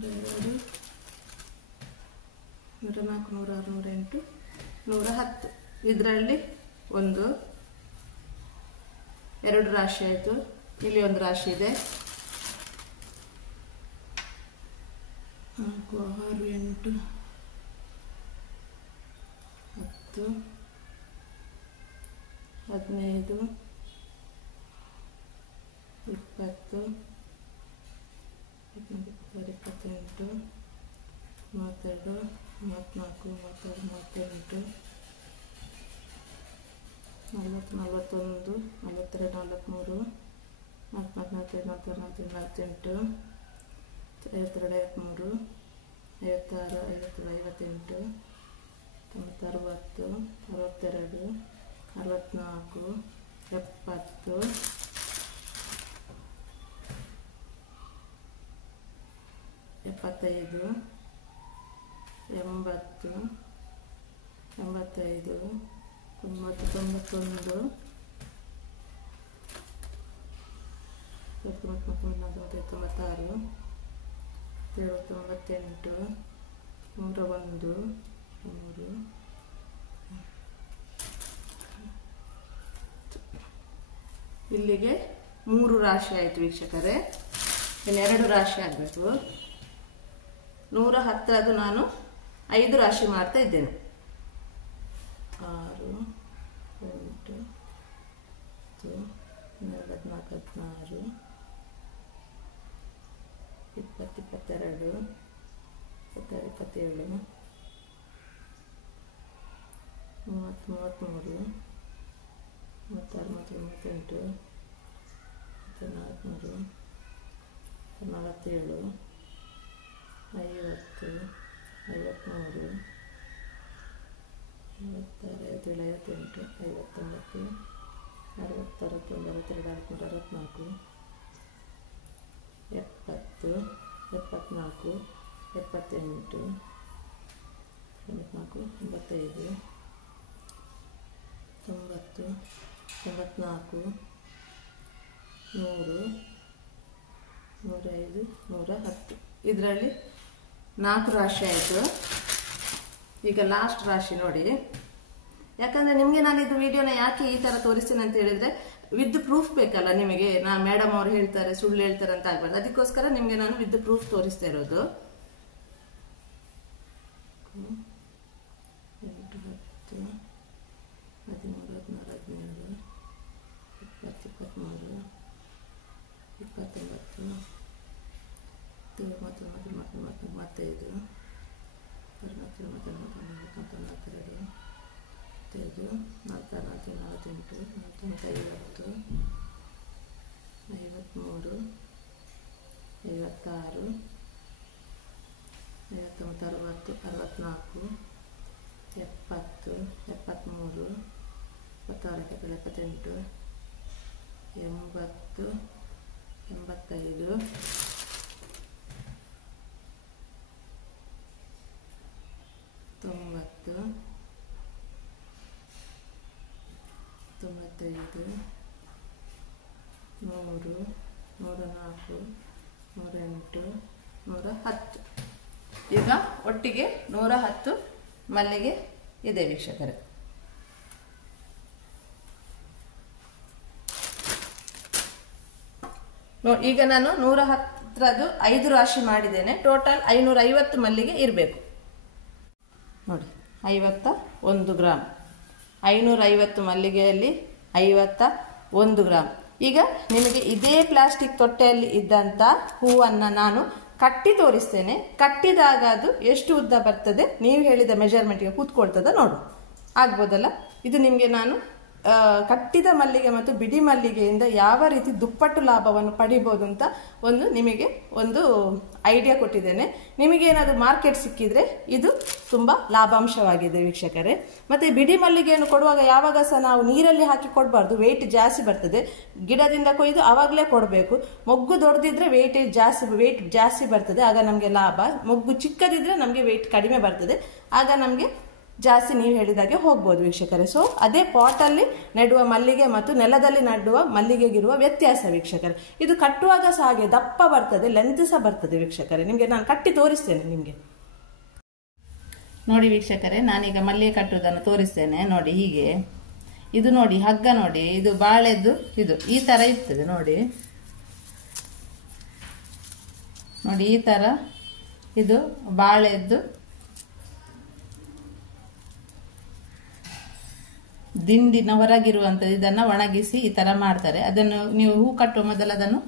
4, 106, 108, 110. ಇದರಲ್ಲಿ 1, 2 ರಾಶಿ ಆಯಿತು. ಇಲ್ಲಿ ಒಂದು ರಾಶಿ ಇದೆ. 4, 6, 8, 10, 15, 20, 28 32 34 32 38 40 41 42 43 44 45 52 53 56 57 58 60 62 63 64 70 75 80 90 ಇಲ್ಲಿಗೆ 3 ರಾಶಿ ಆಯ್ತು ವೀಕ್ಷಕರೇ. ಇನ್ನು 2 ರಾಶಿ ಆಗಬೇಕು. 110 ನಾನು 5 ರಾಶಿ ಮಾಡ್ತಾ ಇದ್ದೇನೆ. 6 8 10 14 16 20 22 27 30 33 36 38 44 47 50 53 56 57 58 59 60 61 62 63 64 64 75 80 84 100 105 110 ಇದರಲ್ಲಿ 4 ರಾಶಿ ಆಯಿತು. ಈಗ ಲಾಸ್ಟ್ ರಾಶಿ ನೋಡಿ. ಯಾಕಂದರೆ ನಿಮಗೆ ನಾನು ಇದು ವಿಡಿಯೋನ ಯಾಕೆ ಈ ಥರ ತೋರಿಸ್ತೀನಿ ಅಂತ ಹೇಳಿದರೆ ವಿತ್ ಪ್ರೂಫ್ ಬೇಕಲ್ಲ ನಿಮಗೆ. ನಾನು ಮೇಡಮ್ ಅವ್ರು ಹೇಳ್ತಾರೆ ಸುಳ್ಳು ಹೇಳ್ತಾರೆ ಅಂತ ಆಗ್ಬಾರ್ದು. ಅದಕ್ಕೋಸ್ಕರ ನಿಮಗೆ ನಾನು ವಿತ್ ಪ್ರೂಫ್ ತೋರಿಸ್ತಾ ಇರೋದು. 8 10 13 14 17 20 23 29 35 100 104 108 110. ಈಗ ಒಟ್ಟಿಗೆ 110 ಮಲ್ಲಿಗೆ ಇದೆ ವೀಕ್ಷಕರೇ. ಈಗ ನಾನು 110ರದ್ದು 5 ರಾಶಿ ಮಾಡಿದ್ದೇನೆ. ಟೋಟಲ್ 550 ಮಲ್ಲಿಗೆ ಇರಬೇಕು ನೋಡಿ. 51 ಗ್ರಾಮ್ 550 ಮಲ್ಲಿಗೆಯಲ್ಲಿ 51 ಗ್ರಾಮ್. ಈಗ ನಿಮಗೆ ಇದೇ ಪ್ಲಾಸ್ಟಿಕ್ ತೊಟ್ಟೆಯಲ್ಲಿ ಇದ್ದಂಥ ಹೂವನ್ನು ನಾನು ಕಟ್ಟಿ ತೋರಿಸ್ತೇನೆ. ಕಟ್ಟಿದಾಗ ಅದು ಎಷ್ಟು ಉದ್ದ ಬರ್ತದೆ ನೀವು ಹೇಳಿದ ಮೆಜರ್ಮೆಂಟ್ಗೆ ಕೂತ್ಕೊಳ್ತದ ನೋಡು. ಆಗ್ಬೋದಲ್ಲ? ಇದು ನಿಮಗೆ ನಾನು ಕಟ್ಟಿದ ಮಲ್ಲಿಗೆ ಮತ್ತು ಬಿಡಿ ಮಲ್ಲಿಗೆಯಿಂದ ಯಾವ ರೀತಿ ದುಪ್ಪಟ್ಟು ಲಾಭವನ್ನು ಪಡಿಬೋದು ಅಂತ ನಿಮಗೆ ಒಂದು ಐಡಿಯಾ ಕೊಟ್ಟಿದ್ದೇನೆ. ನಿಮಗೇನಾದರೂ ಮಾರ್ಕೆಟ್ ಸಿಕ್ಕಿದ್ರೆ ಇದು ತುಂಬ ಲಾಭಾಂಶವಾಗಿದೆ ವೀಕ್ಷಕರೇ. ಮತ್ತು ಬಿಡಿ ಮಲ್ಲಿಗೆಯನ್ನು ಕೊಡುವಾಗ ಯಾವಾಗ ಸಹ ನಾವು ನೀರಲ್ಲಿ ಹಾಕಿ ಕೊಡಬಾರ್ದು, ವೆಯ್ಟ್ ಜಾಸ್ತಿ ಬರ್ತದೆ. ಗಿಡದಿಂದ ಕೊಯ್ದು ಆವಾಗಲೇ ಕೊಡಬೇಕು. ಮೊಗ್ಗು ದೊಡ್ಡದಿದ್ರೆ ವೆಯ್ಟ್ ಜಾಸ್ತಿ ಬರ್ತದೆ, ಆಗ ನಮಗೆ ಲಾಭ. ಮೊಗ್ಗು ಚಿಕ್ಕದಿದ್ರೆ ನಮಗೆ ವೆಯ್ಟ್ ಕಡಿಮೆ ಬರ್ತದೆ, ಆಗ ನಮಗೆ ಜಾಸ್ತಿ ನೀವು ಹೇಳಿದಾಗೆ ಹೋಗ್ಬೋದು ವೀಕ್ಷಕರೇ. ಸೊ ಅದೇ ಪಾಟಲ್ಲಿ ನೆಡುವ ಮಲ್ಲಿಗೆ ಮತ್ತು ನೆಲದಲ್ಲಿ ನೆಡುವ ಮಲ್ಲಿಗೆಗಿರುವ ವ್ಯತ್ಯಾಸ ವೀಕ್ಷಕರೇ. ಇದು ಕಟ್ಟುವಾಗ ಸಹ ಹಾಗೆ ದಪ್ಪ ಬರ್ತದೆ, ಲೆಂತ್ ಸಹ ಬರ್ತದೆ ವೀಕ್ಷಕರೇ. ನಿಮಗೆ ನಾನು ಕಟ್ಟಿ ತೋರಿಸ್ತೇನೆ ನಿಮಗೆ ನೋಡಿ ವೀಕ್ಷಕರೇ. ನಾನೀಗ ಮಲ್ಲಿಗೆ ಕಟ್ಟುವುದನ್ನು ತೋರಿಸ್ತೇನೆ ನೋಡಿ. ಹೀಗೆ ಇದು ನೋಡಿ, ಹಗ್ಗ ನೋಡಿ, ಇದು ಬಾಳೆದ್ದು ಇದು ಈ ತರ ಇರ್ತದೆ ನೋಡಿ. ನೋಡಿ ಈ ತರ ಇದು ಬಾಳೆದ್ದು ದಿಂಡಿನ ಹೊರಗಿರುವಂಥದ್ದು. ಇದನ್ನು ಒಣಗಿಸಿ ಈ ಥರ ಮಾಡ್ತಾರೆ. ಅದನ್ನು ನೀವು ಹೂ ಕಟ್ಟುವ ಮೊದಲು ಅದನ್ನು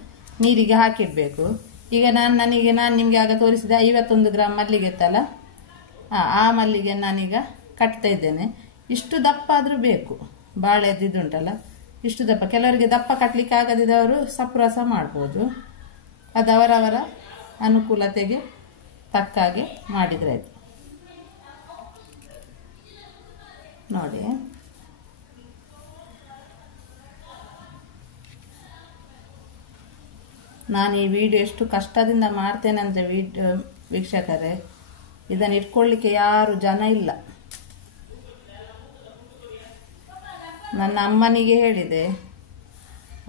ನೀರಿಗೆ ಹಾಕಿಡಬೇಕು. ಈಗ ನಾನು ನಿಮಗೆ ಆಗ ತೋರಿಸಿದೆ 51 ಗ್ರಾಮ್ ಮಲ್ಲಿಗೆ ಇತ್ತಲ್ಲ, ಆ ಮಲ್ಲಿಗೆ ನಾನೀಗ ಕಟ್ತಾ ಇದ್ದೇನೆ. ಇಷ್ಟು ದಪ್ಪ ಆದರೂ ಬೇಕು, ಬಾಳೆದಿದ್ದುಂಟಲ್ಲ ಇಷ್ಟು ದಪ್ಪ. ಕೆಲವರಿಗೆ ದಪ್ಪ ಕಟ್ಟಲಿಕ್ಕೆ ಆಗದಿದ್ದವರು ಸಪ್ರಸ ಮಾಡ್ಬೋದು. ಅದು ಅವರವರ ಅನುಕೂಲತೆಗೆ ತಕ್ಕ ಹಾಗೆ ಮಾಡಿದರೆ ಆಯಿತು. ನೋಡಿ, ನಾನು ಈ ವಿಡಿಯೋ ಎಷ್ಟು ಕಷ್ಟದಿಂದ ಮಾಡ್ತೇನೆ ಅಂದರೆ ವೀಕ್ಷಕರೇ, ಇದನ್ನು ಇಟ್ಕೊಳ್ಳಿಕ್ಕೆ ಯಾರು ಜನ ಇಲ್ಲ. ನನ್ನ ಅಮ್ಮನಿಗೆ ಹೇಳಿದೆ,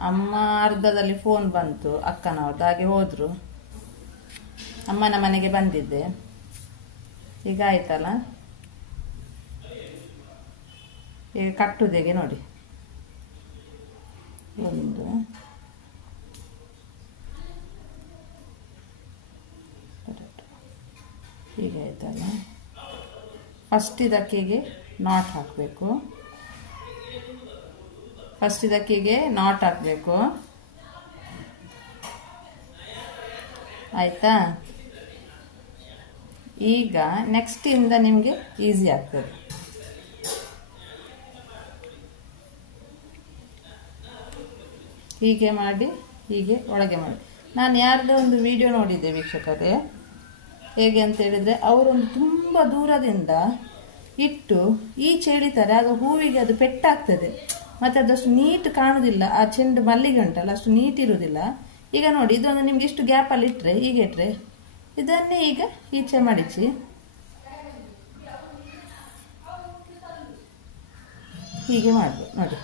ಅಮ್ಮ ಅರ್ಧದಲ್ಲಿ ಫೋನ್ ಬಂತು ಅಕ್ಕನವ್ರದ್ದು, ಹಾಗೆ ಹೋದರು. ಅಮ್ಮನ ಮನೆಗೆ ಬಂದಿದ್ದೆ. ಈಗ ಆಯ್ತಲ್ಲ, ಈಗ ಕಟ್ಟುದೆಗೆ ನೋಡಿ, ಒಂದು ಹೀಗೆ ಆಯ್ತಲ್ಲ. ಫಸ್ಟ್ ಇದಕ್ಕಿಗೆ ನಾಟ್ ಹಾಕಬೇಕು. ಆಯ್ತಾ? ಈಗ ನೆಕ್ಸ್ಟ್ ಇಂದ ನಿಮಗೆ ಈಸಿ ಆಗ್ತದೆ. ಹೀಗೆ ಮಾಡಿ, ಹೀಗೆ ಒಳಗೆ ಮಾಡಿ. ನಾನು ಯಾರ್ದೋ ಒಂದು ವಿಡಿಯೋ ನೋಡಿದ್ದೆ ವೀಕ್ಷಕರೇ, ಹೇಗೆ ಅಂತ ಹೇಳಿದ್ರೆ, ಅವರೊಂದು ತುಂಬ ದೂರದಿಂದ ಇಟ್ಟು ಈಚೆ ಎಳಿತಾರೆ. ಆಗ ಹೂವಿಗೆ ಅದು ಪೆಟ್ಟಾಗ್ತದೆ, ಮತ್ತೆ ಅದಷ್ಟು ನೀಟ್ ಕಾಣುದಿಲ್ಲ. ಆ ಚೆಂಡು ಮಲ್ಲಿಗೆ ಉಂಟಲ್ಲ ಅಷ್ಟು ನೀಟ್ ಇರುವುದಿಲ್ಲ. ಈಗ ನೋಡಿ, ಇದೊಂದು ನಿಮ್ಗೆ ಇಷ್ಟು ಗ್ಯಾಪಲ್ಲಿ ಇಟ್ಟರೆ, ಹೀಗೆ ಇಟ್ಟರೆ, ಇದನ್ನೇ ಈಗ ಈಚೆ ಮಡಿಚಿ ಹೀಗೆ ಮಾಡ್ಬೋದು ನೋಡಿ.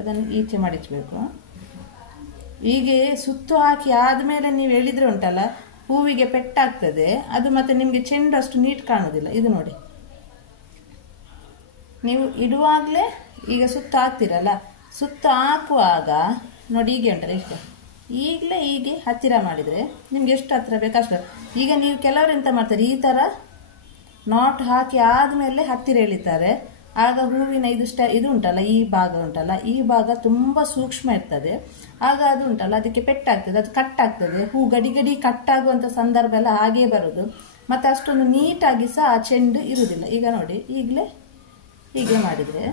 ಅದನ್ನು ಈಚೆ ಮಡಿಚಬೇಕು. ಹೀಗೆ ಸುತ್ತು ಹಾಕಿ ಆದಮೇಲೆ ನೀವು ಎಳಿದ್ರೆ ಉಂಟಲ್ಲ, ಹೂವಿಗೆ ಪೆಟ್ಟಾಗ್ತದೆ ಅದು, ಮತ್ತೆ ನಿಮಗೆ ಚೆಂಡು ಅಷ್ಟು ನೀಟ್ ಕಾಣುವುದಿಲ್ಲ. ಇದು ನೋಡಿ, ನೀವು ಇಡುವಾಗಲೇ ಈಗ ಸುತ್ತು ಹಾಕ್ತಿರಲ್ಲ, ಸುತ್ತು ಹಾಕುವಾಗ ನೋಡಿ ಹೀಗೆ ಉಂಟಲ್ಲ, ಇಷ್ಟು ಈಗಲೇ ಹೀಗೆ ಹತ್ತಿರ ಮಾಡಿದರೆ ನಿಮ್ಗೆ ಎಷ್ಟು ಹತ್ತಿರ ಬೇಕಷ್ಟು. ಈಗ ನೀವು ಕೆಲವರು ಎಂತ ಮಾಡ್ತಾರೆ, ಈ ಥರ ನಾಟ್ ಹಾಕಿ ಆದಮೇಲೆ ಹತ್ತಿರ ಎಳಿತಾರೆ. ಆಗ ಹೂವಿನ ಇದು ಉಂಟಲ್ಲ, ಈ ಭಾಗ ಉಂಟಲ್ಲ, ಈ ಭಾಗ ತುಂಬ ಸೂಕ್ಷ್ಮ ಇರ್ತದೆ. ಆಗ ಅದು ಉಂಟಲ್ಲ, ಅದಕ್ಕೆ ಪೆಟ್ಟಾಗ್ತದೆ, ಅದು ಕಟ್ಟಾಗ್ತದೆ. ಹೂ ಗಡಿ ಕಟ್ಟಾಗುವಂಥ ಸಂದರ್ಭ ಎಲ್ಲ ಹಾಗೇ ಬರೋದು. ಮತ್ತು ಅಷ್ಟೊಂದು ನೀಟಾಗಿ ಸಹ ಆ ಚೆಂಡು ಇರುವುದಿಲ್ಲ. ಈಗ ನೋಡಿ, ಈಗಲೇ ಹೀಗೆ ಮಾಡಿದರೆ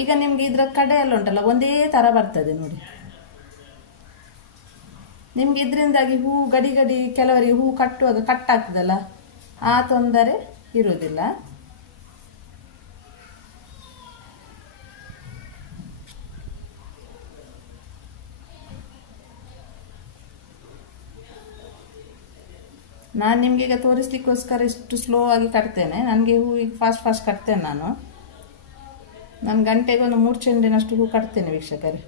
ಈಗ ನಿಮ್ಗೆ ಇದರ ಕಡೆ ಎಲ್ಲ ಉಂಟಲ್ಲ ಒಂದೇ ಥರ ಬರ್ತದೆ ನೋಡಿ. ನಿಮ್ಗೆ ಇದರಿಂದಾಗಿ ಹೂ ಗಡಿ ಕೆಲವರಿಗೆ ಹೂ ಕಟ್ಟುವಾಗ ಕಟ್ಟಾಗ್ತದಲ್ಲ, ಆ ತೊಂದರೆ ಇರುವುದಿಲ್ಲ. ನಾನು ನಿಮ್ಗೆ ಈಗ ತೋರಿಸ್ಲಿಕ್ಕೋಸ್ಕರ ಇಷ್ಟು ಸ್ಲೋ ಆಗಿ ಕಟ್ತೇನೆ. ನನಗೆ ಹೂ ಈಗ ಫಾಸ್ಟ್ ಕಟ್ತೇನೆ. ನಾನು ಗಂಟೆಗೆ ಒಂದು 3 ಚೆಂಡಿನಷ್ಟು ಹೂ ಕಟ್ತೇನೆ ವೀಕ್ಷಕರೇ.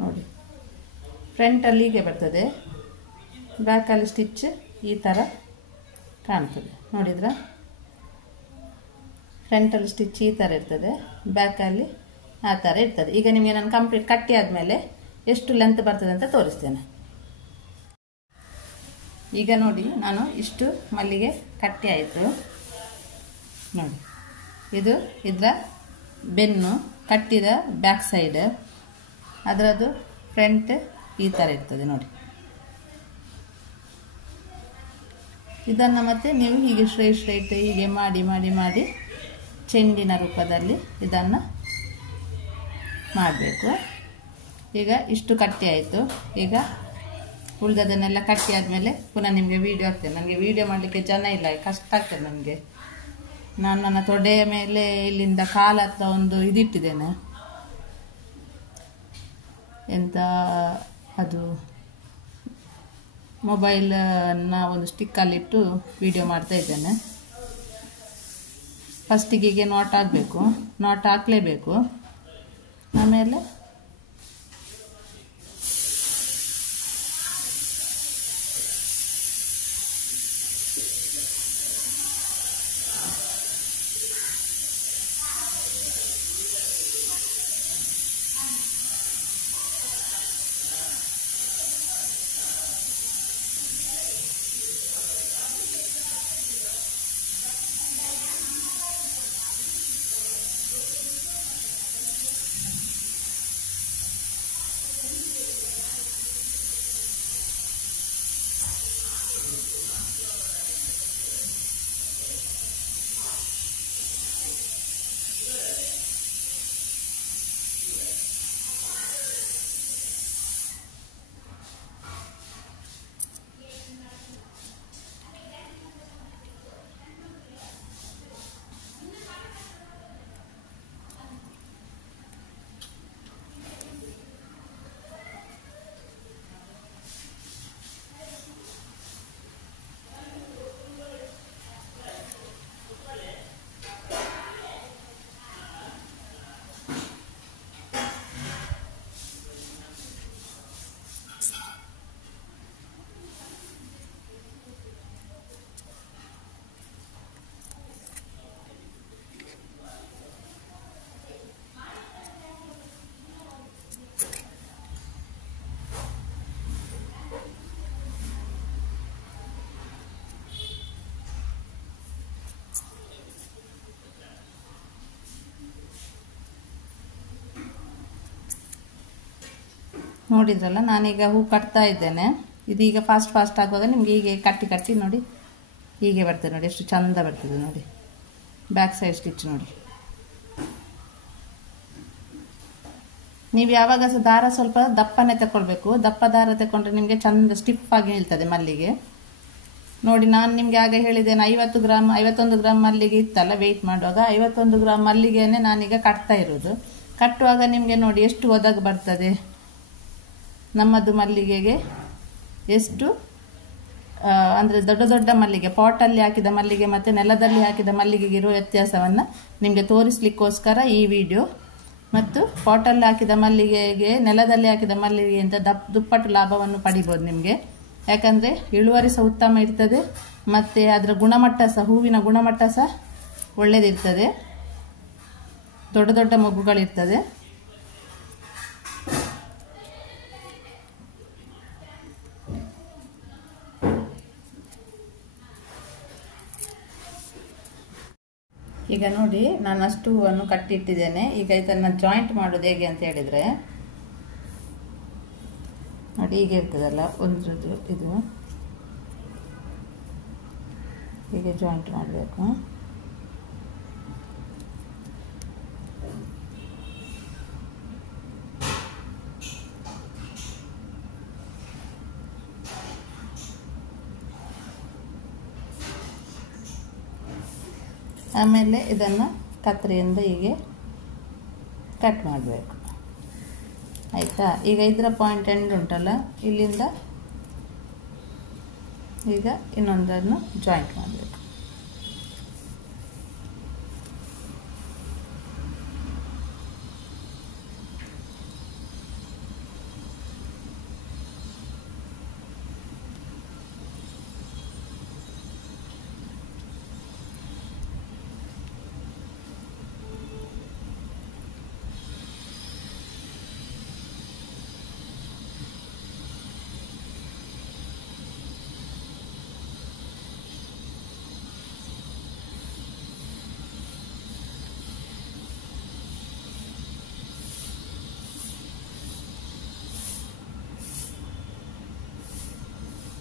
ನೋಡಿ, ಫ್ರಂಟಲ್ಲಿ ಹೀಗೆ ಬರ್ತದೆ, ಬ್ಯಾಕಲ್ಲಿ ಸ್ಟಿಚ್ ಈ ಥರ ಕಾಣ್ತದೆ. ನೋಡಿದ್ರ, ಫ್ರಂಟಲ್ಲಿ ಸ್ಟಿಚ್ ಈ ಥರ ಇರ್ತದೆ, ಬ್ಯಾಕಲ್ಲಿ ಆ ಥರ ಇರ್ತದೆ. ಈಗ ನಿಮಗೆ ನಾನು ಕಂಪ್ಲೀಟ್ ಕಟ್ಟಿ ಆದಮೇಲೆ ಎಷ್ಟು ಲೆಂತ್ ಬರ್ತದೆ ಅಂತ ತೋರಿಸ್ತೇನೆ. ಈಗ ನೋಡಿ, ನಾನು ಇಷ್ಟು ಮಲ್ಲಿಗೆ ಕಟ್ಟಿ ಆಯಿತು ನೋಡಿ. ಇದು ಇದರ ಬೆನ್ನು ಕಟ್ಟಿದ ಬ್ಯಾಕ್ ಸೈಡ್, ಅದರದ್ದು ಫ್ರಂಟ್ ಈ ಥರ ಇರ್ತದೆ ನೋಡಿ. ಇದನ್ನು ಮತ್ತೆ ನೀವು ಹೀಗೆ ಸ್ಟ್ರೈಟ್ ಹೀಗೆ ಮಾಡಿ ಚೆಂಡಿನ ರೂಪದಲ್ಲಿ ಇದನ್ನು ಮಾಡಬೇಕು. ಈಗ ಇಷ್ಟು ಕಟ್ಟಿ ಆಯಿತು. ಈಗ ಉಳಿದದನ್ನೆಲ್ಲ ಕಟ್ಟಿ ಆದಮೇಲೆ ಪುನಃ ನಿಮಗೆ ವೀಡಿಯೋ ಹಾಕ್ತೇನೆ. ನನಗೆ ವೀಡಿಯೋ ಮಾಡಲಿಕ್ಕೆ ಜನ ಇಲ್ಲ, ಕಷ್ಟ ಆಗ್ತದೆ ನನಗೆ. ನಾನು ನನ್ನ ತೊಡೆಯ ಮೇಲೆ ಇಲ್ಲಿಂದ ಕಾಲ ಹತ್ರ ಒಂದು ಇದಿಟ್ಟಿದ್ದೇನೆ, ಎಂತ ಅದು ಮೊಬೈಲನ್ನು ಒಂದು ಸ್ಟಿಕ್ಕಲ್ಲಿಟ್ಟು ವಿಡಿಯೋ ಮಾಡ್ತಾ ಇದ್ದೇನೆ. ಫಸ್ಟಿಗೆ ನಾಟ್ ಹಾಕಬೇಕು, ನಾಟ್ ಹಾಕಲೇಬೇಕು. ಆಮೇಲೆ ನೋಡಿದ್ರಲ್ಲ, ನಾನೀಗ ಹೂ ಕಟ್ತಾ ಇದ್ದೇನೆ. ಇದೀಗ ಫಾಸ್ಟ್ ಆಗುವಾಗ ನಿಮ್ಗೆ ಹೀಗೆ ಕಟ್ಟಿ ನೋಡಿ ಹೀಗೆ ಬರ್ತದೆ ನೋಡಿ, ಎಷ್ಟು ಚಂದ ಬರ್ತದೆ ನೋಡಿ. ಬ್ಯಾಕ್ ಸೈಡ್ ಸ್ಟಿಚ್ ನೋಡಿ. ನೀವು ಯಾವಾಗ ಸಹ ದಾರ ಸ್ವಲ್ಪ ದಪ್ಪನೆ ತಗೊಳ್ಬೇಕು. ದಪ್ಪ ದಾರ ತಗೊಂಡ್ರೆ ನಿಮಗೆ ಚಂದ ಸ್ಟಿಫ್ ಆಗಿ ನಿಲ್ತದೆ ಮಲ್ಲಿಗೆ ನೋಡಿ. ನಾನು ನಿಮ್ಗೆ ಆಗ ಹೇಳಿದ್ದೇನೆ 51 ಗ್ರಾಮ್ ಮಲ್ಲಿಗೆ ಇತ್ತಲ್ಲ ವೆಯ್ಟ್ ಮಾಡುವಾಗ, 51 ಗ್ರಾಮ್ ಮಲ್ಲಿಗೆನೆ ನಾನೀಗ ಕಟ್ತಾ ಇರೋದು. ಕಟ್ಟುವಾಗ ನಿಮಗೆ ನೋಡಿ ಎಷ್ಟು ಒದಗ ಬರ್ತದೆ ನಮ್ಮದು ಮಲ್ಲಿಗೆಗೆ. ಎಷ್ಟು ಅಂದರೆ ದೊಡ್ಡ ಮಲ್ಲಿಗೆ, ಪಾಟಲ್ಲಿ ಹಾಕಿದ ಮಲ್ಲಿಗೆ ಮತ್ತು ನೆಲದಲ್ಲಿ ಹಾಕಿದ ಮಲ್ಲಿಗೆಗೆ ಇರುವ ವ್ಯತ್ಯಾಸವನ್ನು ನಿಮಗೆ ತೋರಿಸ್ಲಿಕ್ಕೋಸ್ಕರ ಈ ವಿಡಿಯೋ. ಮತ್ತು ಪಾಟಲ್ಲಿ ಹಾಕಿದ ಮಲ್ಲಿಗೆಗೆ ನೆಲದಲ್ಲಿ ಹಾಕಿದ ಮಲ್ಲಿಗೆಗಿಂತ ದುಪ್ಪಟ್ಟು ಲಾಭವನ್ನು ಪಡಿಬೋದು ನಿಮಗೆ. ಯಾಕಂದರೆ ಇಳುವರಿ ಸಹ ಉತ್ತಮ ಇರ್ತದೆ ಮತ್ತು ಅದರ ಗುಣಮಟ್ಟ ಸಹ, ಹೂವಿನ ಗುಣಮಟ್ಟ ಸಹ ಒಳ್ಳೆಯದಿರ್ತದೆ, ದೊಡ್ಡ ಮೊಗ್ಗುಗಳಿರ್ತದೆ. ಈಗ ನೋಡಿ ನಾನು ಅಷ್ಟು ಹೂವನ್ನು ಕಟ್ಟಿಟ್ಟಿದ್ದೇನೆ. ಈಗ ಇದನ್ನು ಜಾಯಿಂಟ್ ಮಾಡೋದು ಹೇಗೆ ಅಂತ ಹೇಳಿದರೆ ನೋಡಿ, ಹೀಗೆ ಇರ್ತದಲ್ಲ ಒಂದ್ರದ್ದು ಇದು, ಹೀಗೆ ಜಾಯಿಂಟ್ ಮಾಡಬೇಕು. ಆಮೇಲೆ ಇದನ್ನು ಕತ್ತರಿಯಿಂದ ಹೀಗೆ ಕಟ್ ಮಾಡಬೇಕು, ಆಯಿತಾ. ಈಗ ಇದರ ಪಾಯಿಂಟ್ ಎಂಡ್ ಉಂಟಲ್ಲ, ಇಲ್ಲಿಂದ ಈಗ ಇನ್ನೊಂದನ್ನು ಜಾಯಿಂಟ್ ಮಾಡಬೇಕು.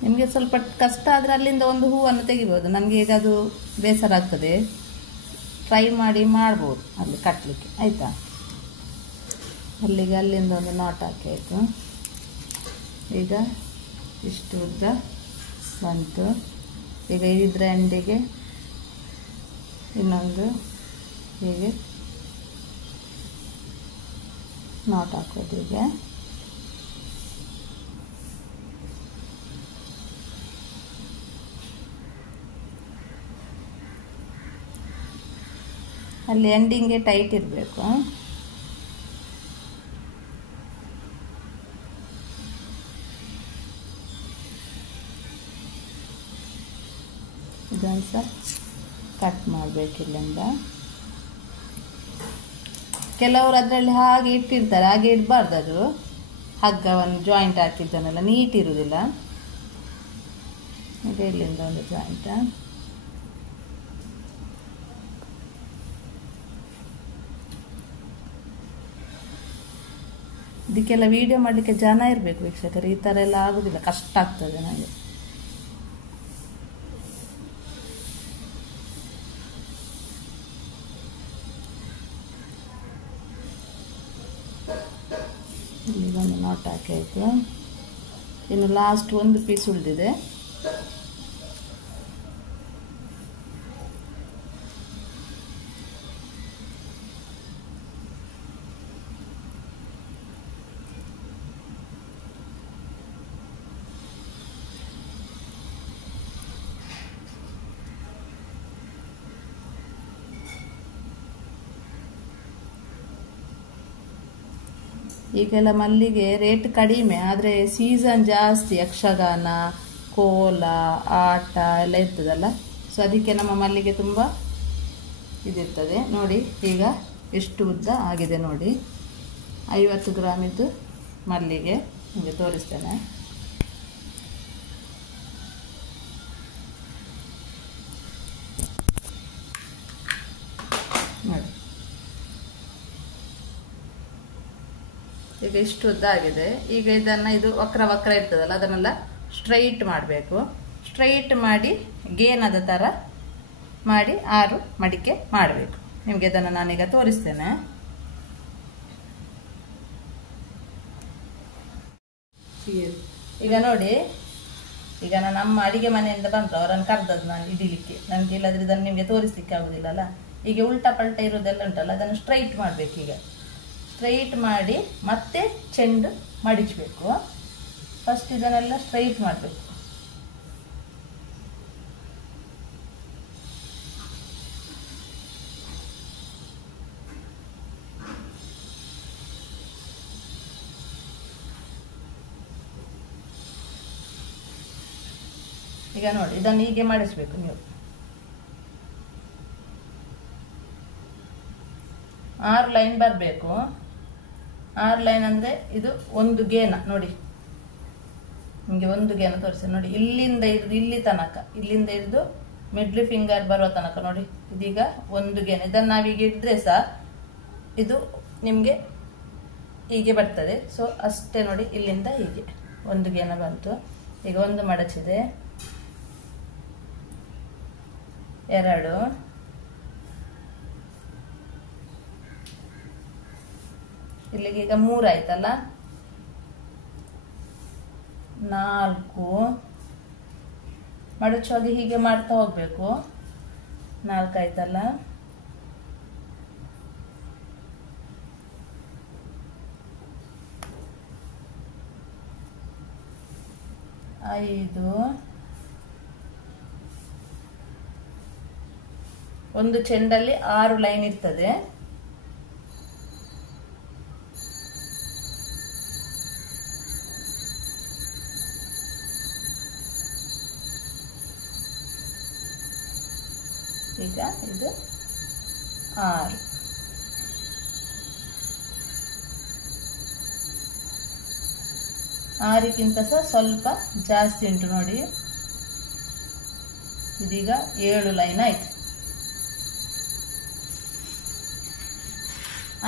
ನಿಮಗೆ ಸ್ವಲ್ಪ ಕಷ್ಟ ಆದರೆ ಅಲ್ಲಿಂದ ಒಂದು ಹೂವನ್ನು ತೆಗಿಬೋದು. ನನಗೆ ಈಗ ಅದು ಬೇಸರ ಆಗ್ತದೆ, ಟ್ರೈ ಮಾಡ್ಬೋದು ಅಲ್ಲಿ ಕಟ್ಟಲಿಕ್ಕೆ, ಆಯಿತಾ. ಅಲ್ಲಿಂದ ಒಂದು ನಾಟ್ ಹಾಕಿ ಆಯಿತು. ಈಗ ಇಷ್ಟು ಉದ್ದ ಬಂತು. ಈಗ ಇದರ ಎಂಡಿಗೆ ಇನ್ನೊಂದು ಹೀಗೆ ನಾಟ್ ಹಾಕೋದು. ಈಗ ಅಲ್ಲಿ ಎಂಡಿಂಗ್ಗೆ ಟೈಟ್ ಇರಬೇಕು. ಇದನ್ನು ಸಹ ಕಟ್ ಮಾಡಬೇಕು ಇಲ್ಲಿಂದ. ಕೆಲವರು ಅದರಲ್ಲಿ ಹಾಗೆ ಇಟ್ಟಿರ್ತಾರೆ, ಹಾಗೆ ಇಡಬಾರ್ದು. ಅದು ಹಗ್ಗವನ್ನು ಜಾಯಿಂಟ್ ಹಾಕಿದ್ದನ್ನೆಲ್ಲ ನೀಟ್ ಇರುವುದಿಲ್ಲ. ಈಗ ಇಲ್ಲಿಂದ ಒಂದು ಜಾಯಿಂಟ್. ಇದಕ್ಕೆಲ್ಲ ವಿಡಿಯೋ ಮಾಡಲಿಕ್ಕೆ ಜನ ಇರಬೇಕು ವೀಕ್ಷಕರು, ಈ ಥರ ಎಲ್ಲ ಆಗೋದಿಲ್ಲ, ಕಷ್ಟ ಆಗ್ತದೆ ನನಗೆ. ಇಲ್ಲಿಗೊಂದು ನಾಟ್ ಹಾಕಿ ಆಯಿತು. ಇನ್ನು ಲಾಸ್ಟ್ ಒಂದು ಪೀಸ್ ಉಳಿದಿದೆ. ಈಗೆಲ್ಲ ಮಲ್ಲಿಗೆ ರೇಟ್ ಕಡಿಮೆ, ಆದರೆ ಸೀಸನ್ ಜಾಸ್ತಿ. ಯಕ್ಷಗಾನ, ಕೋಲ, ಆಟ ಎಲ್ಲ ಇರ್ತದಲ್ಲ, ಸೊ ಅದಕ್ಕೆ ನಮ್ಮ ಮಲ್ಲಿಗೆ ತುಂಬ ಇದಿರ್ತದೆ. ನೋಡಿ ಈಗ ಎಷ್ಟು ಉದ್ದ ಆಗಿದೆ ನೋಡಿ. 50 ಗ್ರಾಮಿದ್ದು ಮಲ್ಲಿಗೆ ನಿಮಗೆ ತೋರಿಸ್ತೇನೆ. ನೋಡಿ ಈಗ ಇಷ್ಟು ಉದ್ದ ಆಗಿದೆ. ಈಗ ಇದನ್ನ ಇದು ವಕ್ರ ವಕ್ರ ಇರ್ತದಲ್ಲ ಅದನ್ನೆಲ್ಲ ಸ್ಟ್ರೈಟ್ ಮಾಡಬೇಕು. ಸ್ಟ್ರೈಟ್ ಮಾಡಿ ಗೇನದ ತರ ಮಾಡಿ 6 ಮಡಿಕೆ ಮಾಡಬೇಕು. ನಿಮ್ಗೆ ಅದನ್ನು ನಾನೀಗ ತೋರಿಸ್ತೇನೆ. ಈಗ ನೋಡಿ, ಈಗ ನಾನು ನಮ್ಮ ಅಡಿಗೆ ಮನೆಯಿಂದ ಬಂತು, ಅವರನ್ನು ಕರೆದದ್ದು ನಾನು ಇಡಿಲಿಕ್ಕೆ. ನನಗೆ ಇಲ್ಲದ್ರೆ ಇದನ್ನು ನಿಮಗೆ ತೋರಿಸ್ಲಿಕ್ಕೆ ಆಗುದಿಲ್ಲಲ್ಲ. ಈಗ ಉಲ್ಟಾ ಪಲ್ಟ ಇರೋದೆಲ್ಲ ಉಂಟಲ್ಲ ಅದನ್ನು ಸ್ಟ್ರೈಟ್ ಮಾಡಬೇಕು. ಈಗ ಸ್ಟ್ರೈಟ್ ಮಾಡಿ ಮತ್ತೆ ಚೆಂಡು ಮಡಿಚಬೇಕು. ಫಸ್ಟ್ ಇದನ್ನೆಲ್ಲ ಸ್ಟ್ರೈಟ್ ಮಾಡಬೇಕು. ಈಗ ನೋಡಿ, ಇದನ್ನು ಹೀಗೆ ಮಾಡಿಸ್ಬೇಕು ನೀವು. 6 ಲೈನ್ ಬರಬೇಕು. 6 ಲೈನ್ ಅಂದ್ರೆ ಇದು ಒಂದು ಗೇನ ನೋಡಿ. ನಿಮಗೆ ಒಂದು ಗೇನ ತೋರಿಸಿ ನೋಡಿ. ಇಲ್ಲಿಂದ ಹಿಡಿದು ಇಲ್ಲಿ ತನಕ, ಇಲ್ಲಿಂದ ಹಿಡಿದು ಮಿಡ್ಲ್ ಫಿಂಗರ್ ಬರುವ ತನಕ ನೋಡಿ. ಇದೀಗ ಒಂದು ಗೇನ. ಇದನ್ನು ನಾವೀಗ ಇದ್ರೆ ಸಹ ಇದು ನಿಮ್ಗೆ ಹೀಗೆ ಬರ್ತದೆ. ಸೊ ಅಷ್ಟೇ ನೋಡಿ, ಇಲ್ಲಿಂದ ಹೀಗೆ ಒಂದು ಗೇನ ಬಂತು. ಈಗ ಒಂದು ಮಡಚಿದೆ, 2, ಇಲ್ಲಿಗೆ ಈಗ 3 ಆಯ್ತಲ್ಲ, 4 ಮಡಚುವಾಗ ಹೀಗೆ ಮಾಡ್ತಾ ಹೋಗ್ಬೇಕು. 4 ಆಯ್ತಲ್ಲ, 5, ಒಂದು ಚೆಂಡಲ್ಲಿ 6 ಲೈನ್ ಇರ್ತದೆ. ಈಗ ಇದು 6. ಆರಕ್ಕಿಂತ ಸಹ ಸ್ವಲ್ಪ ಜಾಸ್ತಿ ಉಂಟು ನೋಡಿ. ಇದೀಗ 7 ಲೈನ್ ಆಯ್ತು.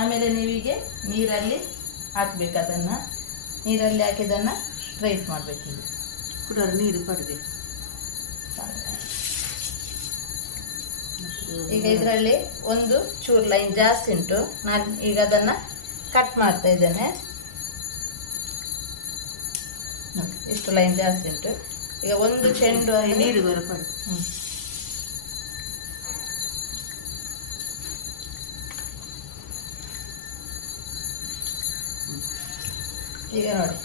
ಆಮೇಲೆ ನೀವೀಗೆ ನೀರಲ್ಲಿ ಹಾಕ್ಬೇಕು. ಅದನ್ನ ನೀರಲ್ಲಿ ಹಾಕಿದನ್ನ ಸ್ಟ್ರೈಟ್ ಮಾಡ್ಬೇಕು. ಕೂಡ ನೀರು ಪಡಬೇಕು. ಈಗ ಇದರಲ್ಲಿ ಒಂದು ಚೂರು ಲೈನ್ ಜಾಸ್ತಿ ಉಂಟು. ನಾನು ಈಗ ಅದನ್ನ ಕಟ್ ಮಾಡ್ತಾ ಇದ್ದೇನೆ. ಇಷ್ಟು ಲೈನ್ ಜಾಸ್ತಿ ಉಂಟು. ಈಗ ಒಂದು ಚೆಂಡು ನೀರು ಬರಪಡು. ಈಗ ನೋಡಿ,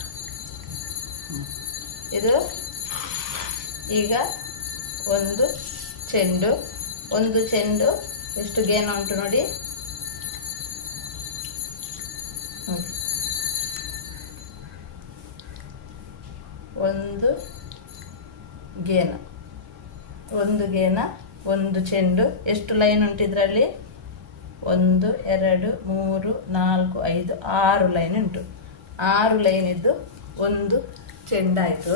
ಇದು ಈಗ ಒಂದು ಚೆಂಡು ಎಷ್ಟು ಗೇನ ಉಂಟು ನೋಡಿ. ಒಂದು ಗೇನ, ಒಂದು ಚೆಂಡು. ಎಷ್ಟು ಲೈನ್ ಉಂಟು ಇದರಲ್ಲಿ? 1, 2, 3, 4, 5, 6 ಲೈನ್ ಉಂಟು. 6 ಲೈನ್ ಇದ್ದು ಒಂದು ಚೆಂಡಾಯ್ತು.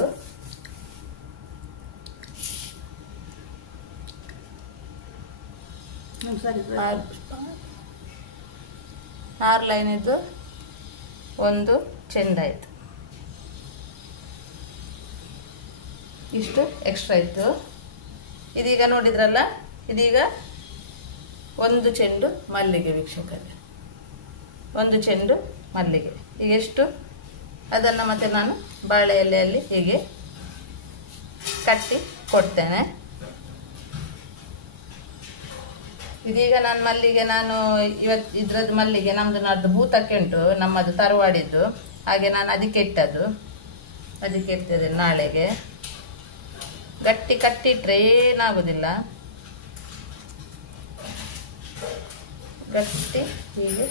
ಆರು ಲೈನ್ ಇದ್ದು ಒಂದು ಚೆಂಡಾಯ್ತು. ಇಷ್ಟು ಎಕ್ಸ್ಟ್ರಾ ಇತ್ತು. ಇದೀಗ ನೋಡಿದ್ರಲ್ಲ, ಇದೀಗ ಒಂದು ಚೆಂಡು ಮಲ್ಲಿಗೆ ವೀಕ್ಷಕರೇ, ಒಂದು ಚೆಂಡು ಮಲ್ಲಿಗೆ. ಈಗ ಎಷ್ಟು ಅದನ್ನು ಮತ್ತೆ ನಾನು ಬಾಳೆ ಎಲೆಯಲ್ಲಿ ಹೀಗೆ ಕಟ್ಟಿ ಕೊಡ್ತೇನೆ. ಇದೀಗ ನಾನು ಮಲ್ಲಿಗೆ, ನಾನು ಇದ್ರದ್ದು ಮಲ್ಲಿಗೆ ನಮ್ದು ನಾಡ್ದು ಭೂತಕ್ಕೆ ಉಂಟು, ನಮ್ಮದು ತರವಾಡಿದ್ದು. ಹಾಗೆ ನಾನು ಅದಕ್ಕೆ ಇಟ್ಟದ್ದು, ಅದಕ್ಕೆ ಇಡ್ತದೆ ನಾಳೆಗೆ. ಗಟ್ಟಿ ಕಟ್ಟಿಟ್ರೆ ಏನಾಗುದಿಲ್ಲ. ಗಟ್ಟಿ ಹೀಗೆ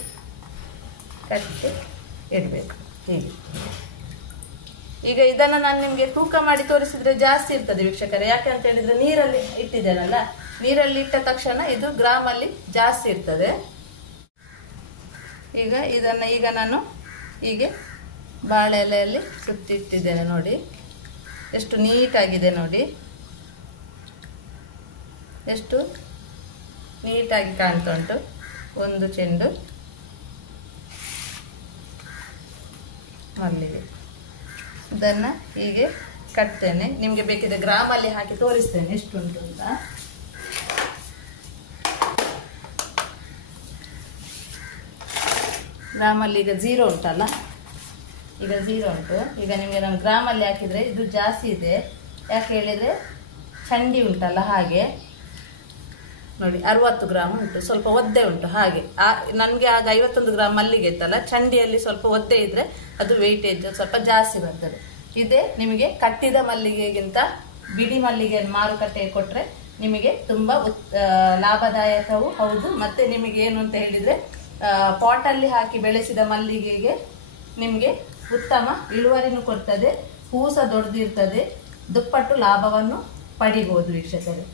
ಕಟ್ಟಿ ಇಡಬೇಕು ಹೀಗೆ. ಈಗ ಇದನ್ನು ನಾನು ನಿಮಗೆ ತೂಕ ಮಾಡಿ ತೋರಿಸಿದ್ರೆ ಜಾಸ್ತಿ ಇರ್ತದೆ ವೀಕ್ಷಕರೇ. ಯಾಕೆ ಅಂತ ಹೇಳಿದ್ರೆ ನೀರಲ್ಲಿ ಇಟ್ಟಿದ್ದೇನಲ್ಲ, ನೀರಲ್ಲಿ ಇಟ್ಟ ತಕ್ಷಣ ಇದು ಗ್ರಾಮಲ್ಲಿ ಜಾಸ್ತಿ ಇರ್ತದೆ. ಈಗ ಇದನ್ನು ಈಗ ನಾನು ಹೀಗೆ ಬಾಳೆ ಎಲೆಯಲ್ಲಿ ಸುತ್ತಿಟ್ಟಿದ್ದೇನೆ ನೋಡಿ. ಎಷ್ಟು ನೀಟಾಗಿದೆ ನೋಡಿ, ಎಷ್ಟು ನೀಟಾಗಿ ಕಾಣ್ತಾ ಉಂಟು. ಒಂದು ಚೆಂಡು ಮಲ್ಲಿಗೆ. ಇದನ್ನು ಹೀಗೆ ಕಟ್ತೇನೆ. ನಿಮಗೆ ಬೇಕಿದ್ರೆ ಗ್ರಾಮಲ್ಲಿ ಹಾಕಿ ತೋರಿಸ್ತೇನೆ ಎಷ್ಟುಂಟು ಅಂತ. ಗ್ರಾಮಲ್ಲಿ ಈಗ 0 ಉಂಟಲ್ಲ, ಈಗ 0 ಉಂಟು. ಈಗ ನಿಮಗೆ ನಾನು ಗ್ರಾಮಲ್ಲಿ ಹಾಕಿದರೆ ಇದು ಜಾಸ್ತಿ ಇದೆ. ಯಾಕೆ ಹೇಳಿದರೆ ಚಂಡಿ ಉಂಟಲ್ಲ, ಹಾಗೆ ನೋಡಿ 60 ಗ್ರಾಮ್ ಉಂಟು, ಸ್ವಲ್ಪ ಒದ್ದೆ ಉಂಟು. ಹಾಗೆ ನನಗೆ ಆಗ 51 ಗ್ರಾಮ್ ಮಲ್ಲಿಗೆ ಇತ್ತಲ್ಲ, ಚಂಡಿಯಲ್ಲಿ ಸ್ವಲ್ಪ ಒದ್ದೆ ಇದ್ರೆ ಅದು ವೆಯ್ಟೇಜ್ ಸ್ವಲ್ಪ ಜಾಸ್ತಿ ಬರ್ತದೆ. ಇದೇ ನಿಮಗೆ ಕಟ್ಟಿದ ಮಲ್ಲಿಗೆಗಿಂತ ಬಿಡಿ ಮಲ್ಲಿಗೆಯನ್ನು ಮಾರುಕಟ್ಟೆಗೆ ಕೊಟ್ಟರೆ ನಿಮಗೆ ತುಂಬ ಲಾಭದಾಯಕವೂ ಹೌದು. ಮತ್ತೆ ನಿಮಗೆ ಏನು ಅಂತ ಹೇಳಿದರೆ ಪಾಟಲ್ಲಿ ಹಾಕಿ ಬೆಳೆಸಿದ ಮಲ್ಲಿಗೆಗೆ ನಿಮಗೆ ಉತ್ತಮ ಇಳುವರಿನೂ ಕೊಡ್ತದೆ, ಹೂ ಸಹ ದೊಡ್ಡದಿರ್ತದೆ, ದುಪ್ಪಟ್ಟು ಲಾಭವನ್ನು ಪಡಿಬಹುದು ವೀಕ್ಷಕರೇ.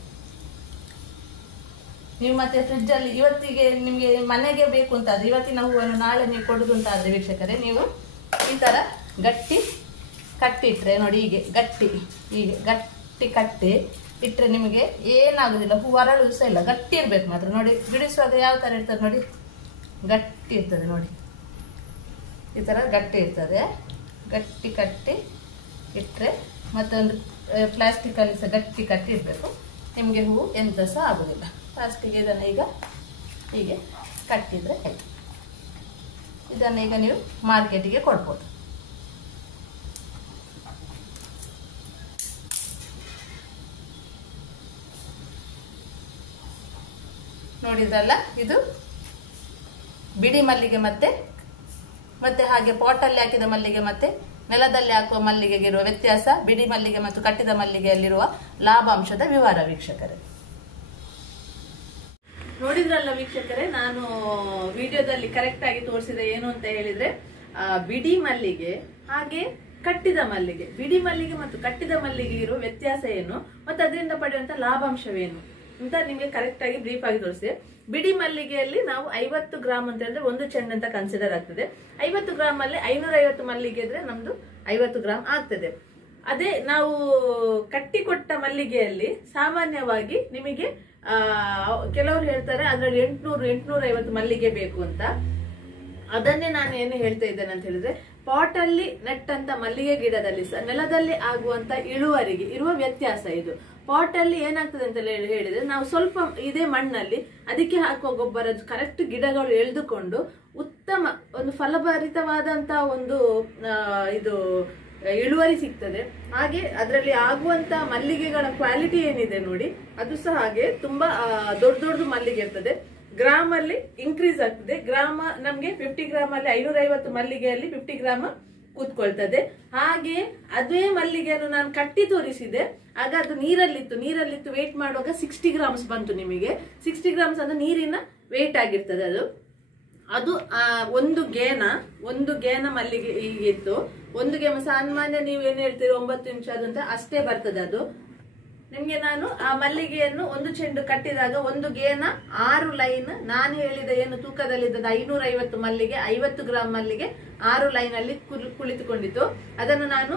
ನೀವು ಮತ್ತೆ ಫ್ರಿಡ್ಜಲ್ಲಿ ಇವತ್ತಿಗೆ ನಿಮಗೆ ಮನೆಗೆ ಬೇಕು ಅಂತಾದ್ರೆ ಇವತ್ತಿನ ಹೂವನ್ನು ನಾಳೆ ನೀವು ಕೊಡುದುಂಟಾದ್ರೆ ವೀಕ್ಷಕರೇ, ನೀವು ಈ ಥರ ಗಟ್ಟಿ ಕಟ್ಟಿಟ್ರೆ ನೋಡಿ, ಹೀಗೆ ಗಟ್ಟಿ ಕಟ್ಟಿ ಇಟ್ಟರೆ ನಿಮಗೆ ಏನಾಗುದಿಲ್ಲ, ಹೂ ಅರಳುದು ಸಹ ಇಲ್ಲ. ಗಟ್ಟಿ ಇರ್ಬೇಕು ಮಾತ್ರ. ನೋಡಿ ಬಿಡಿಸುವಾಗ ಯಾವ ಥರ ಇರ್ತದೆ ನೋಡಿ, ಗಟ್ಟಿ ಇರ್ತದೆ ನೋಡಿ, ಈ ಥರ ಗಟ್ಟಿ ಇರ್ತದೆ. ಗಟ್ಟಿ ಕಟ್ಟಿ ಇಟ್ಟರೆ ಮತ್ತೆ ಒಂದು ಪ್ಲಾಸ್ಟಿಕಲ್ಲಿ ಸಹ ಗಟ್ಟಿ ಕಟ್ಟಿ ಇಡಬೇಕು. ನಿಮಗೆ ಹೂವು ಎಂತ ಸಹ ಆಗುದಿಲ್ಲ. ಲಾಸ್ಟಿಗೆ ಇದನ್ನು ಈಗ ಹೀಗೆ ಕಟ್ಟಿದರೆ ಆಯ್ತು. ಇದನ್ನು ಈಗ ನೀವು ಮಾರ್ಕೆಟಿಗೆ ಕೊಡ್ಬೋದು. ನೋಡಿದ್ರಲ್ಲ, ಇದು ಬಿಡಿ ಮಲ್ಲಿಗೆ ಮತ್ತೆ ಹಾಗೆ ಪಾಟಲ್ಲಿ ಹಾಕಿದ ಮಲ್ಲಿಗೆ ಮತ್ತೆ ನೆಲದಲ್ಲಿ ಹಾಕುವ ಮಲ್ಲಿಗೆಗೆ ಇರುವ ವ್ಯತ್ಯಾಸ, ಬಿಡಿ ಮಲ್ಲಿಗೆ ಮತ್ತು ಕಟ್ಟಿದ ಮಲ್ಲಿಗೆಯಲ್ಲಿರುವ ಲಾಭಾಂಶದ ವಿವರ ವೀಕ್ಷಕರೇ. ನೋಡಿದ್ರಲ್ಲ ವೀಕ್ಷಕರೇ, ನಾನು ವಿಡಿಯೋದಲ್ಲಿ ಕರೆಕ್ಟ್ ಆಗಿ ತೋರಿಸಿದೆ. ಏನು ಅಂತ ಹೇಳಿದ್ರೆ ಬಿಡಿ ಮಲ್ಲಿಗೆ ಹಾಗೆ ಕಟ್ಟಿದ ಮಲ್ಲಿಗೆ, ಬಿಡಿ ಮಲ್ಲಿಗೆ ಮತ್ತು ಕಟ್ಟಿದ ಮಲ್ಲಿಗೆ ಇರುವ ವ್ಯತ್ಯಾಸ ಏನು ಮತ್ತು ಅದರಿಂದ ಪಡೆಯುವಂತ ಲಾಭಾಂಶವೇನು ಅಂತ ನಿಮ್ಗೆ ಕರೆಕ್ಟ್ ಆಗಿ ಬ್ರೀಫ್ ಆಗಿ ತೋರಿಸಿದೆ. ಬಿಡಿ ಮಲ್ಲಿಗೆಯಲ್ಲಿ ನಾವು 50 ಗ್ರಾಮ್ ಅಂತ ಹೇಳಿದ್ರೆ ಒಂದು ಚೆಂಡು ಅಂತ ಕನ್ಸಿಡರ್ ಆಗ್ತದೆ. 50 ಗ್ರಾಮ್ ಅಲ್ಲಿ 550 ಮಲ್ಲಿಗೆ ಇದ್ರೆ ನಮ್ದು 50 ಗ್ರಾಮ್ ಆಗ್ತದೆ. ಅದೇ ನಾವು ಕಟ್ಟಿಕೊಟ್ಟ ಮಲ್ಲಿಗೆಯಲ್ಲಿ ಸಾಮಾನ್ಯವಾಗಿ ನಿಮಗೆ ಕೆಲವರು ಹೇಳ್ತಾರೆ ಅದರಲ್ಲಿ 850 ಮಲ್ಲಿಗೆ ಬೇಕು ಅಂತ. ಅದನ್ನೇ ನಾನು ಏನು ಹೇಳ್ತಾ ಇದ್ದೇನೆ ಅಂತ ಹೇಳಿದ್ರೆ, ಪಾಟ್ ಅಲ್ಲಿ ನೆಟ್ಟಂತ ಮಲ್ಲಿಗೆ ಗಿಡದಲ್ಲಿ ಸಹ ನೆಲದಲ್ಲಿ ಆಗುವಂತ ಇಳುವರಿಗೆ ಇರುವ ವ್ಯತ್ಯಾಸ ಇದು. ಪಾಟ್ ಅಲ್ಲಿ ಏನಾಗ್ತದೆ ಅಂತ ಹೇಳಿದ್ರೆ, ನಾವು ಸ್ವಲ್ಪ ಇದೇ ಮಣ್ಣಲ್ಲಿ ಅದಕ್ಕೆ ಹಾಕುವ ಗೊಬ್ಬರ ಕರೆಕ್ಟ್ ಗಿಡಗಳು ಎಳೆದುಕೊಂಡು ಉತ್ತಮ ಒಂದು ಫಲಭರಿತವಾದಂತ ಒಂದು ಇದು ಇಳುವರಿ ಸಿಗ್ತದೆ. ಹಾಗೆ ಅದರಲ್ಲಿ ಆಗುವಂತ ಮಲ್ಲಿಗೆಗಳ ಕ್ವಾಲಿಟಿ ಏನಿದೆ ನೋಡಿ, ಅದು ಸಹ ಹಾಗೆ ತುಂಬಾ ದೊಡ್ಡ ಮಲ್ಲಿಗೆ ಇರ್ತದೆ. ಗ್ರಾಮ್ ಅಲ್ಲಿ ಇನ್ಕ್ರೀಸ್ ಆಗ್ತದೆ. ಗ್ರಾಮ ನಮ್ಗೆ 50 ಗ್ರಾಮ್ ಅಲ್ಲಿ 550 ಮಲ್ಲಿಗೆಯಲ್ಲಿ 50 ಗ್ರಾಮ್ ಕೂತ್ಕೊಳ್ತದೆ. ಹಾಗೆ ಅದೇ ಮಲ್ಲಿಗೆಯನ್ನು ನಾನು ಕಟ್ಟಿ ತೋರಿಸಿದೆ. ಆಗ ಅದು ನೀರಲ್ಲಿತ್ತು ವೇಟ್ ಮಾಡುವಾಗ 60 ಗ್ರಾಮ್ಸ್ ಬಂತು. ನಿಮಗೆ 60 ಗ್ರಾಮ್ಸ್ ಅಂದ್ರೆ ನೀರಿನ ವೇಟ್ ಆಗಿರ್ತದೆ. ಅದು ಒಂದು ಗೇನ ಮಲ್ಲಿಗೆ ಹೀಗಿತ್ತು. ಒಂದು ಗೇಮ ಸಾಮಾನ್ಯ ನೀವು ಏನ್ ಹೇಳ್ತೀರಿ 9 ಇಂಚ್ ಅದಂತ ಅಷ್ಟೇ ಬರ್ತದೆ. ಅದು ನಿಮ್ಗೆ ನಾನು ಆ ಮಲ್ಲಿಗೆಯನ್ನು ಒಂದು ಚೆಂಡು ಕಟ್ಟಿದಾಗ ಒಂದು ಗೇನ 6 ಲೈನ್, ನಾನು ಹೇಳಿದ ಏನು ತೂಕದಲ್ಲಿದ್ದ 550 ಮಲ್ಲಿಗೆ 50 ಗ್ರಾಮ್ ಮಲ್ಲಿಗೆ 6 ಲೈನ್ ಅಲ್ಲಿ ಕುಳಿತುಕೊಂಡಿತ್ತು. ಅದನ್ನು ನಾನು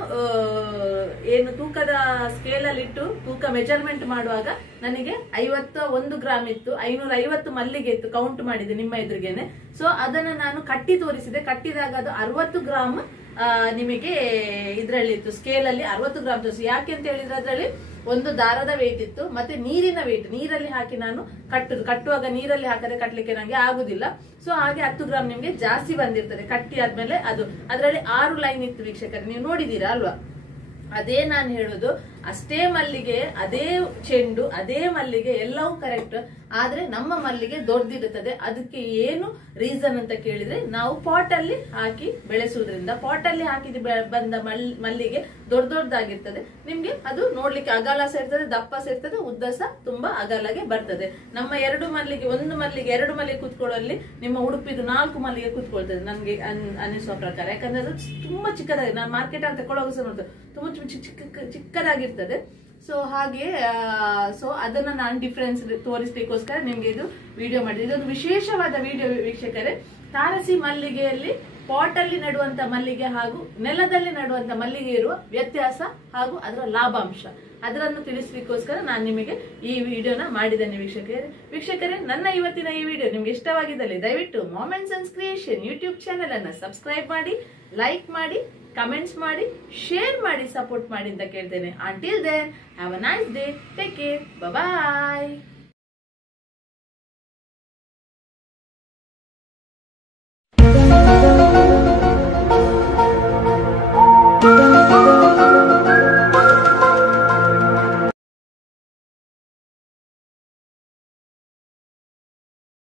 ಏನು ತೂಕದ ಸ್ಕೇಲ್ ಅಲ್ಲಿ ಇಟ್ಟು ತೂಕ ಮೆಜರ್ಮೆಂಟ್ ಮಾಡುವಾಗ ನನಗೆ 51 ಗ್ರಾಮ್ ಇತ್ತು, 550 ಮಲ್ಲಿಗೆ ಇತ್ತು, ಕೌಂಟ್ ಮಾಡಿದೆ ನಿಮ್ಮ ಎದುರಿಗೇನೆ. ಸೊ ಅದನ್ನು ನಾನು ಕಟ್ಟಿ ತೋರಿಸಿದೆ. ಕಟ್ಟಿದಾಗ ಅದು 60 ಗ್ರಾಮ್ ನಿಮಗೆ ಇದರಲ್ಲಿ ಇತ್ತು, ಸ್ಕೇಲ್ ಅಲ್ಲಿ 60 ಗ್ರಾಮ್ ತೋರಿಸಿ. ಯಾಕೆ ಅಂತ ಹೇಳಿದ್ರೆ ಅದರಲ್ಲಿ ಒಂದು ದಾರದ ವೇಟ್ ಇತ್ತು, ಮತ್ತೆ ನೀರಿನ ವೇಟ್. ನೀರಲ್ಲಿ ಹಾಕಿ ನಾನು ಕಟ್ಟುವಾಗ ನೀರಲ್ಲಿ ಹಾಕದೆ ಕಟ್ಟಲಿಕ್ಕೆ ನಂಗೆ ಆಗುದಿಲ್ಲ. ಸೊ ಹಾಗೆ 10 ಗ್ರಾಮ್ ನಿಮ್ಗೆ ಜಾಸ್ತಿ ಬಂದಿರ್ತದೆ ಕಟ್ಟಿ ಆದ್ಮೇಲೆ. ಅದು ಅದರಲ್ಲಿ 6 ಲೈನ್ ಇತ್ತು ವೀಕ್ಷಕರು, ನೀವು ನೋಡಿದೀರಾ ಅಲ್ವಾ? ಅದೇ ನಾನು ಹೇಳುದು, ಅಷ್ಟೇ ಮಲ್ಲಿಗೆ, ಅದೇ ಚೆಂಡು, ಅದೇ ಮಲ್ಲಿಗೆ ಎಲ್ಲವೂ ಕರೆಕ್ಟ್. ಆದ್ರೆ ನಮ್ಮ ಮಲ್ಲಿಗೆ ದೊಡ್ಡದಿರುತ್ತದೆ. ಅದಕ್ಕೆ ಏನು ರೀಸನ್ ಅಂತ ಕೇಳಿದ್ರೆ, ನಾವು ಪಾಟ್ ಅಲ್ಲಿ ಹಾಕಿ ಬೆಳೆಸುವುದರಿಂದ. ಪಾಟ್ ಅಲ್ಲಿ ಹಾಕಿದ ಬಂದ ಮಲ್ಲಿಗೆ ದೊಡ್ಡದಾಗಿರ್ತದೆ. ನಿಮ್ಗೆ ಅದು ನೋಡ್ಲಿಕ್ಕೆ ಅಗಲ ಸಹ ಇರ್ತದೆ, ದಪ್ಪ ಸಹ ಇರ್ತದೆ, ಉದ್ದ ಸಹ ತುಂಬಾ ಅಗಲಗೆ ಬರ್ತದೆ. ನಮ್ಮ ಒಂದು ಮಲ್ಲಿಗೆ 2 ಮಲ್ಲಿಗೆ ಕೂತ್ಕೊಳ್ಳುವಲ್ಲಿ ನಿಮ್ಮ ಉಡುಪಿದು 4 ಮಲ್ಲಿಗೆ ಕೂತ್ಕೊಳ್ತದೆ ನನ್ಗೆ ಅನಿಸುವ ಪ್ರಕಾರ. ಯಾಕಂದ್ರೆ ಅದು ತುಂಬಾ ಚಿಕ್ಕದಾಗಿ, ನಾನು ಮಾರ್ಕೆಟ್ ಅಂತ ತಗೊಳ್ಳುವಾಗ ಸಹ ನೋಡ್ತೇವೆ ತುಂಬಾ ಚಿಕ್ಕದಾಗಿರ್ತದೆ. ಸೊ ಹಾಗೆ ಅದನ್ನ ನಾನು ಡಿಫ್ರೆನ್ಸ್ ತೋರಿಸಲಿಕ್ಕೋಸ್ಕರ ನಿಮ್ಗೆ ಇದು ವಿಡಿಯೋ ಮಾಡಿದೆ. ಇದೊಂದು ವಿಶೇಷವಾದ ವಿಡಿಯೋ ವೀಕ್ಷಕರೇ. ತಾರಸಿ ಮಲ್ಲಿಗೆಯಲ್ಲಿ ಪಾಟ್ ಅಲ್ಲಿ ನಡುವಂತ ಮಲ್ಲಿಗೆ ಹಾಗೂ ನೆಲದಲ್ಲಿ ನಡುವಂತ ಮಲ್ಲಿಗೆ ಇರುವ ವ್ಯತ್ಯಾಸ ಹಾಗೂ ಅದರ ಲಾಭಾಂಶ ಅದನ್ನು ತಿಳಿಸಲಿಕ್ಕೋಸ್ಕರ ನಾನು ನಿಮಗೆ ಈ ವಿಡಿಯೋನ ಮಾಡಿದ್ದೇನೆ ವೀಕ್ಷಕರೇ. ನನ್ನ ಇವತ್ತಿನ ಈ ವಿಡಿಯೋ ನಿಮ್ಗೆ ಇಷ್ಟವಾಗಿದ್ದಲ್ಲಿ ದಯವಿಟ್ಟು moments and creation YouTube channel ಅನ್ನ ಸಬ್ಸ್ಕ್ರೈಬ್ ಮಾಡಿ, ಲೈಕ್ ಮಾಡಿ, ಕಮೆಂಟ್ಸ್ ಮಾಡಿ, ಶೇರ್ ಮಾಡಿ, ಸಪೋರ್ಟ್ ಮಾಡಿ ಅಂತ ಕೇಳ್ತೇನೆ. Until then have a nice day, take care, bye.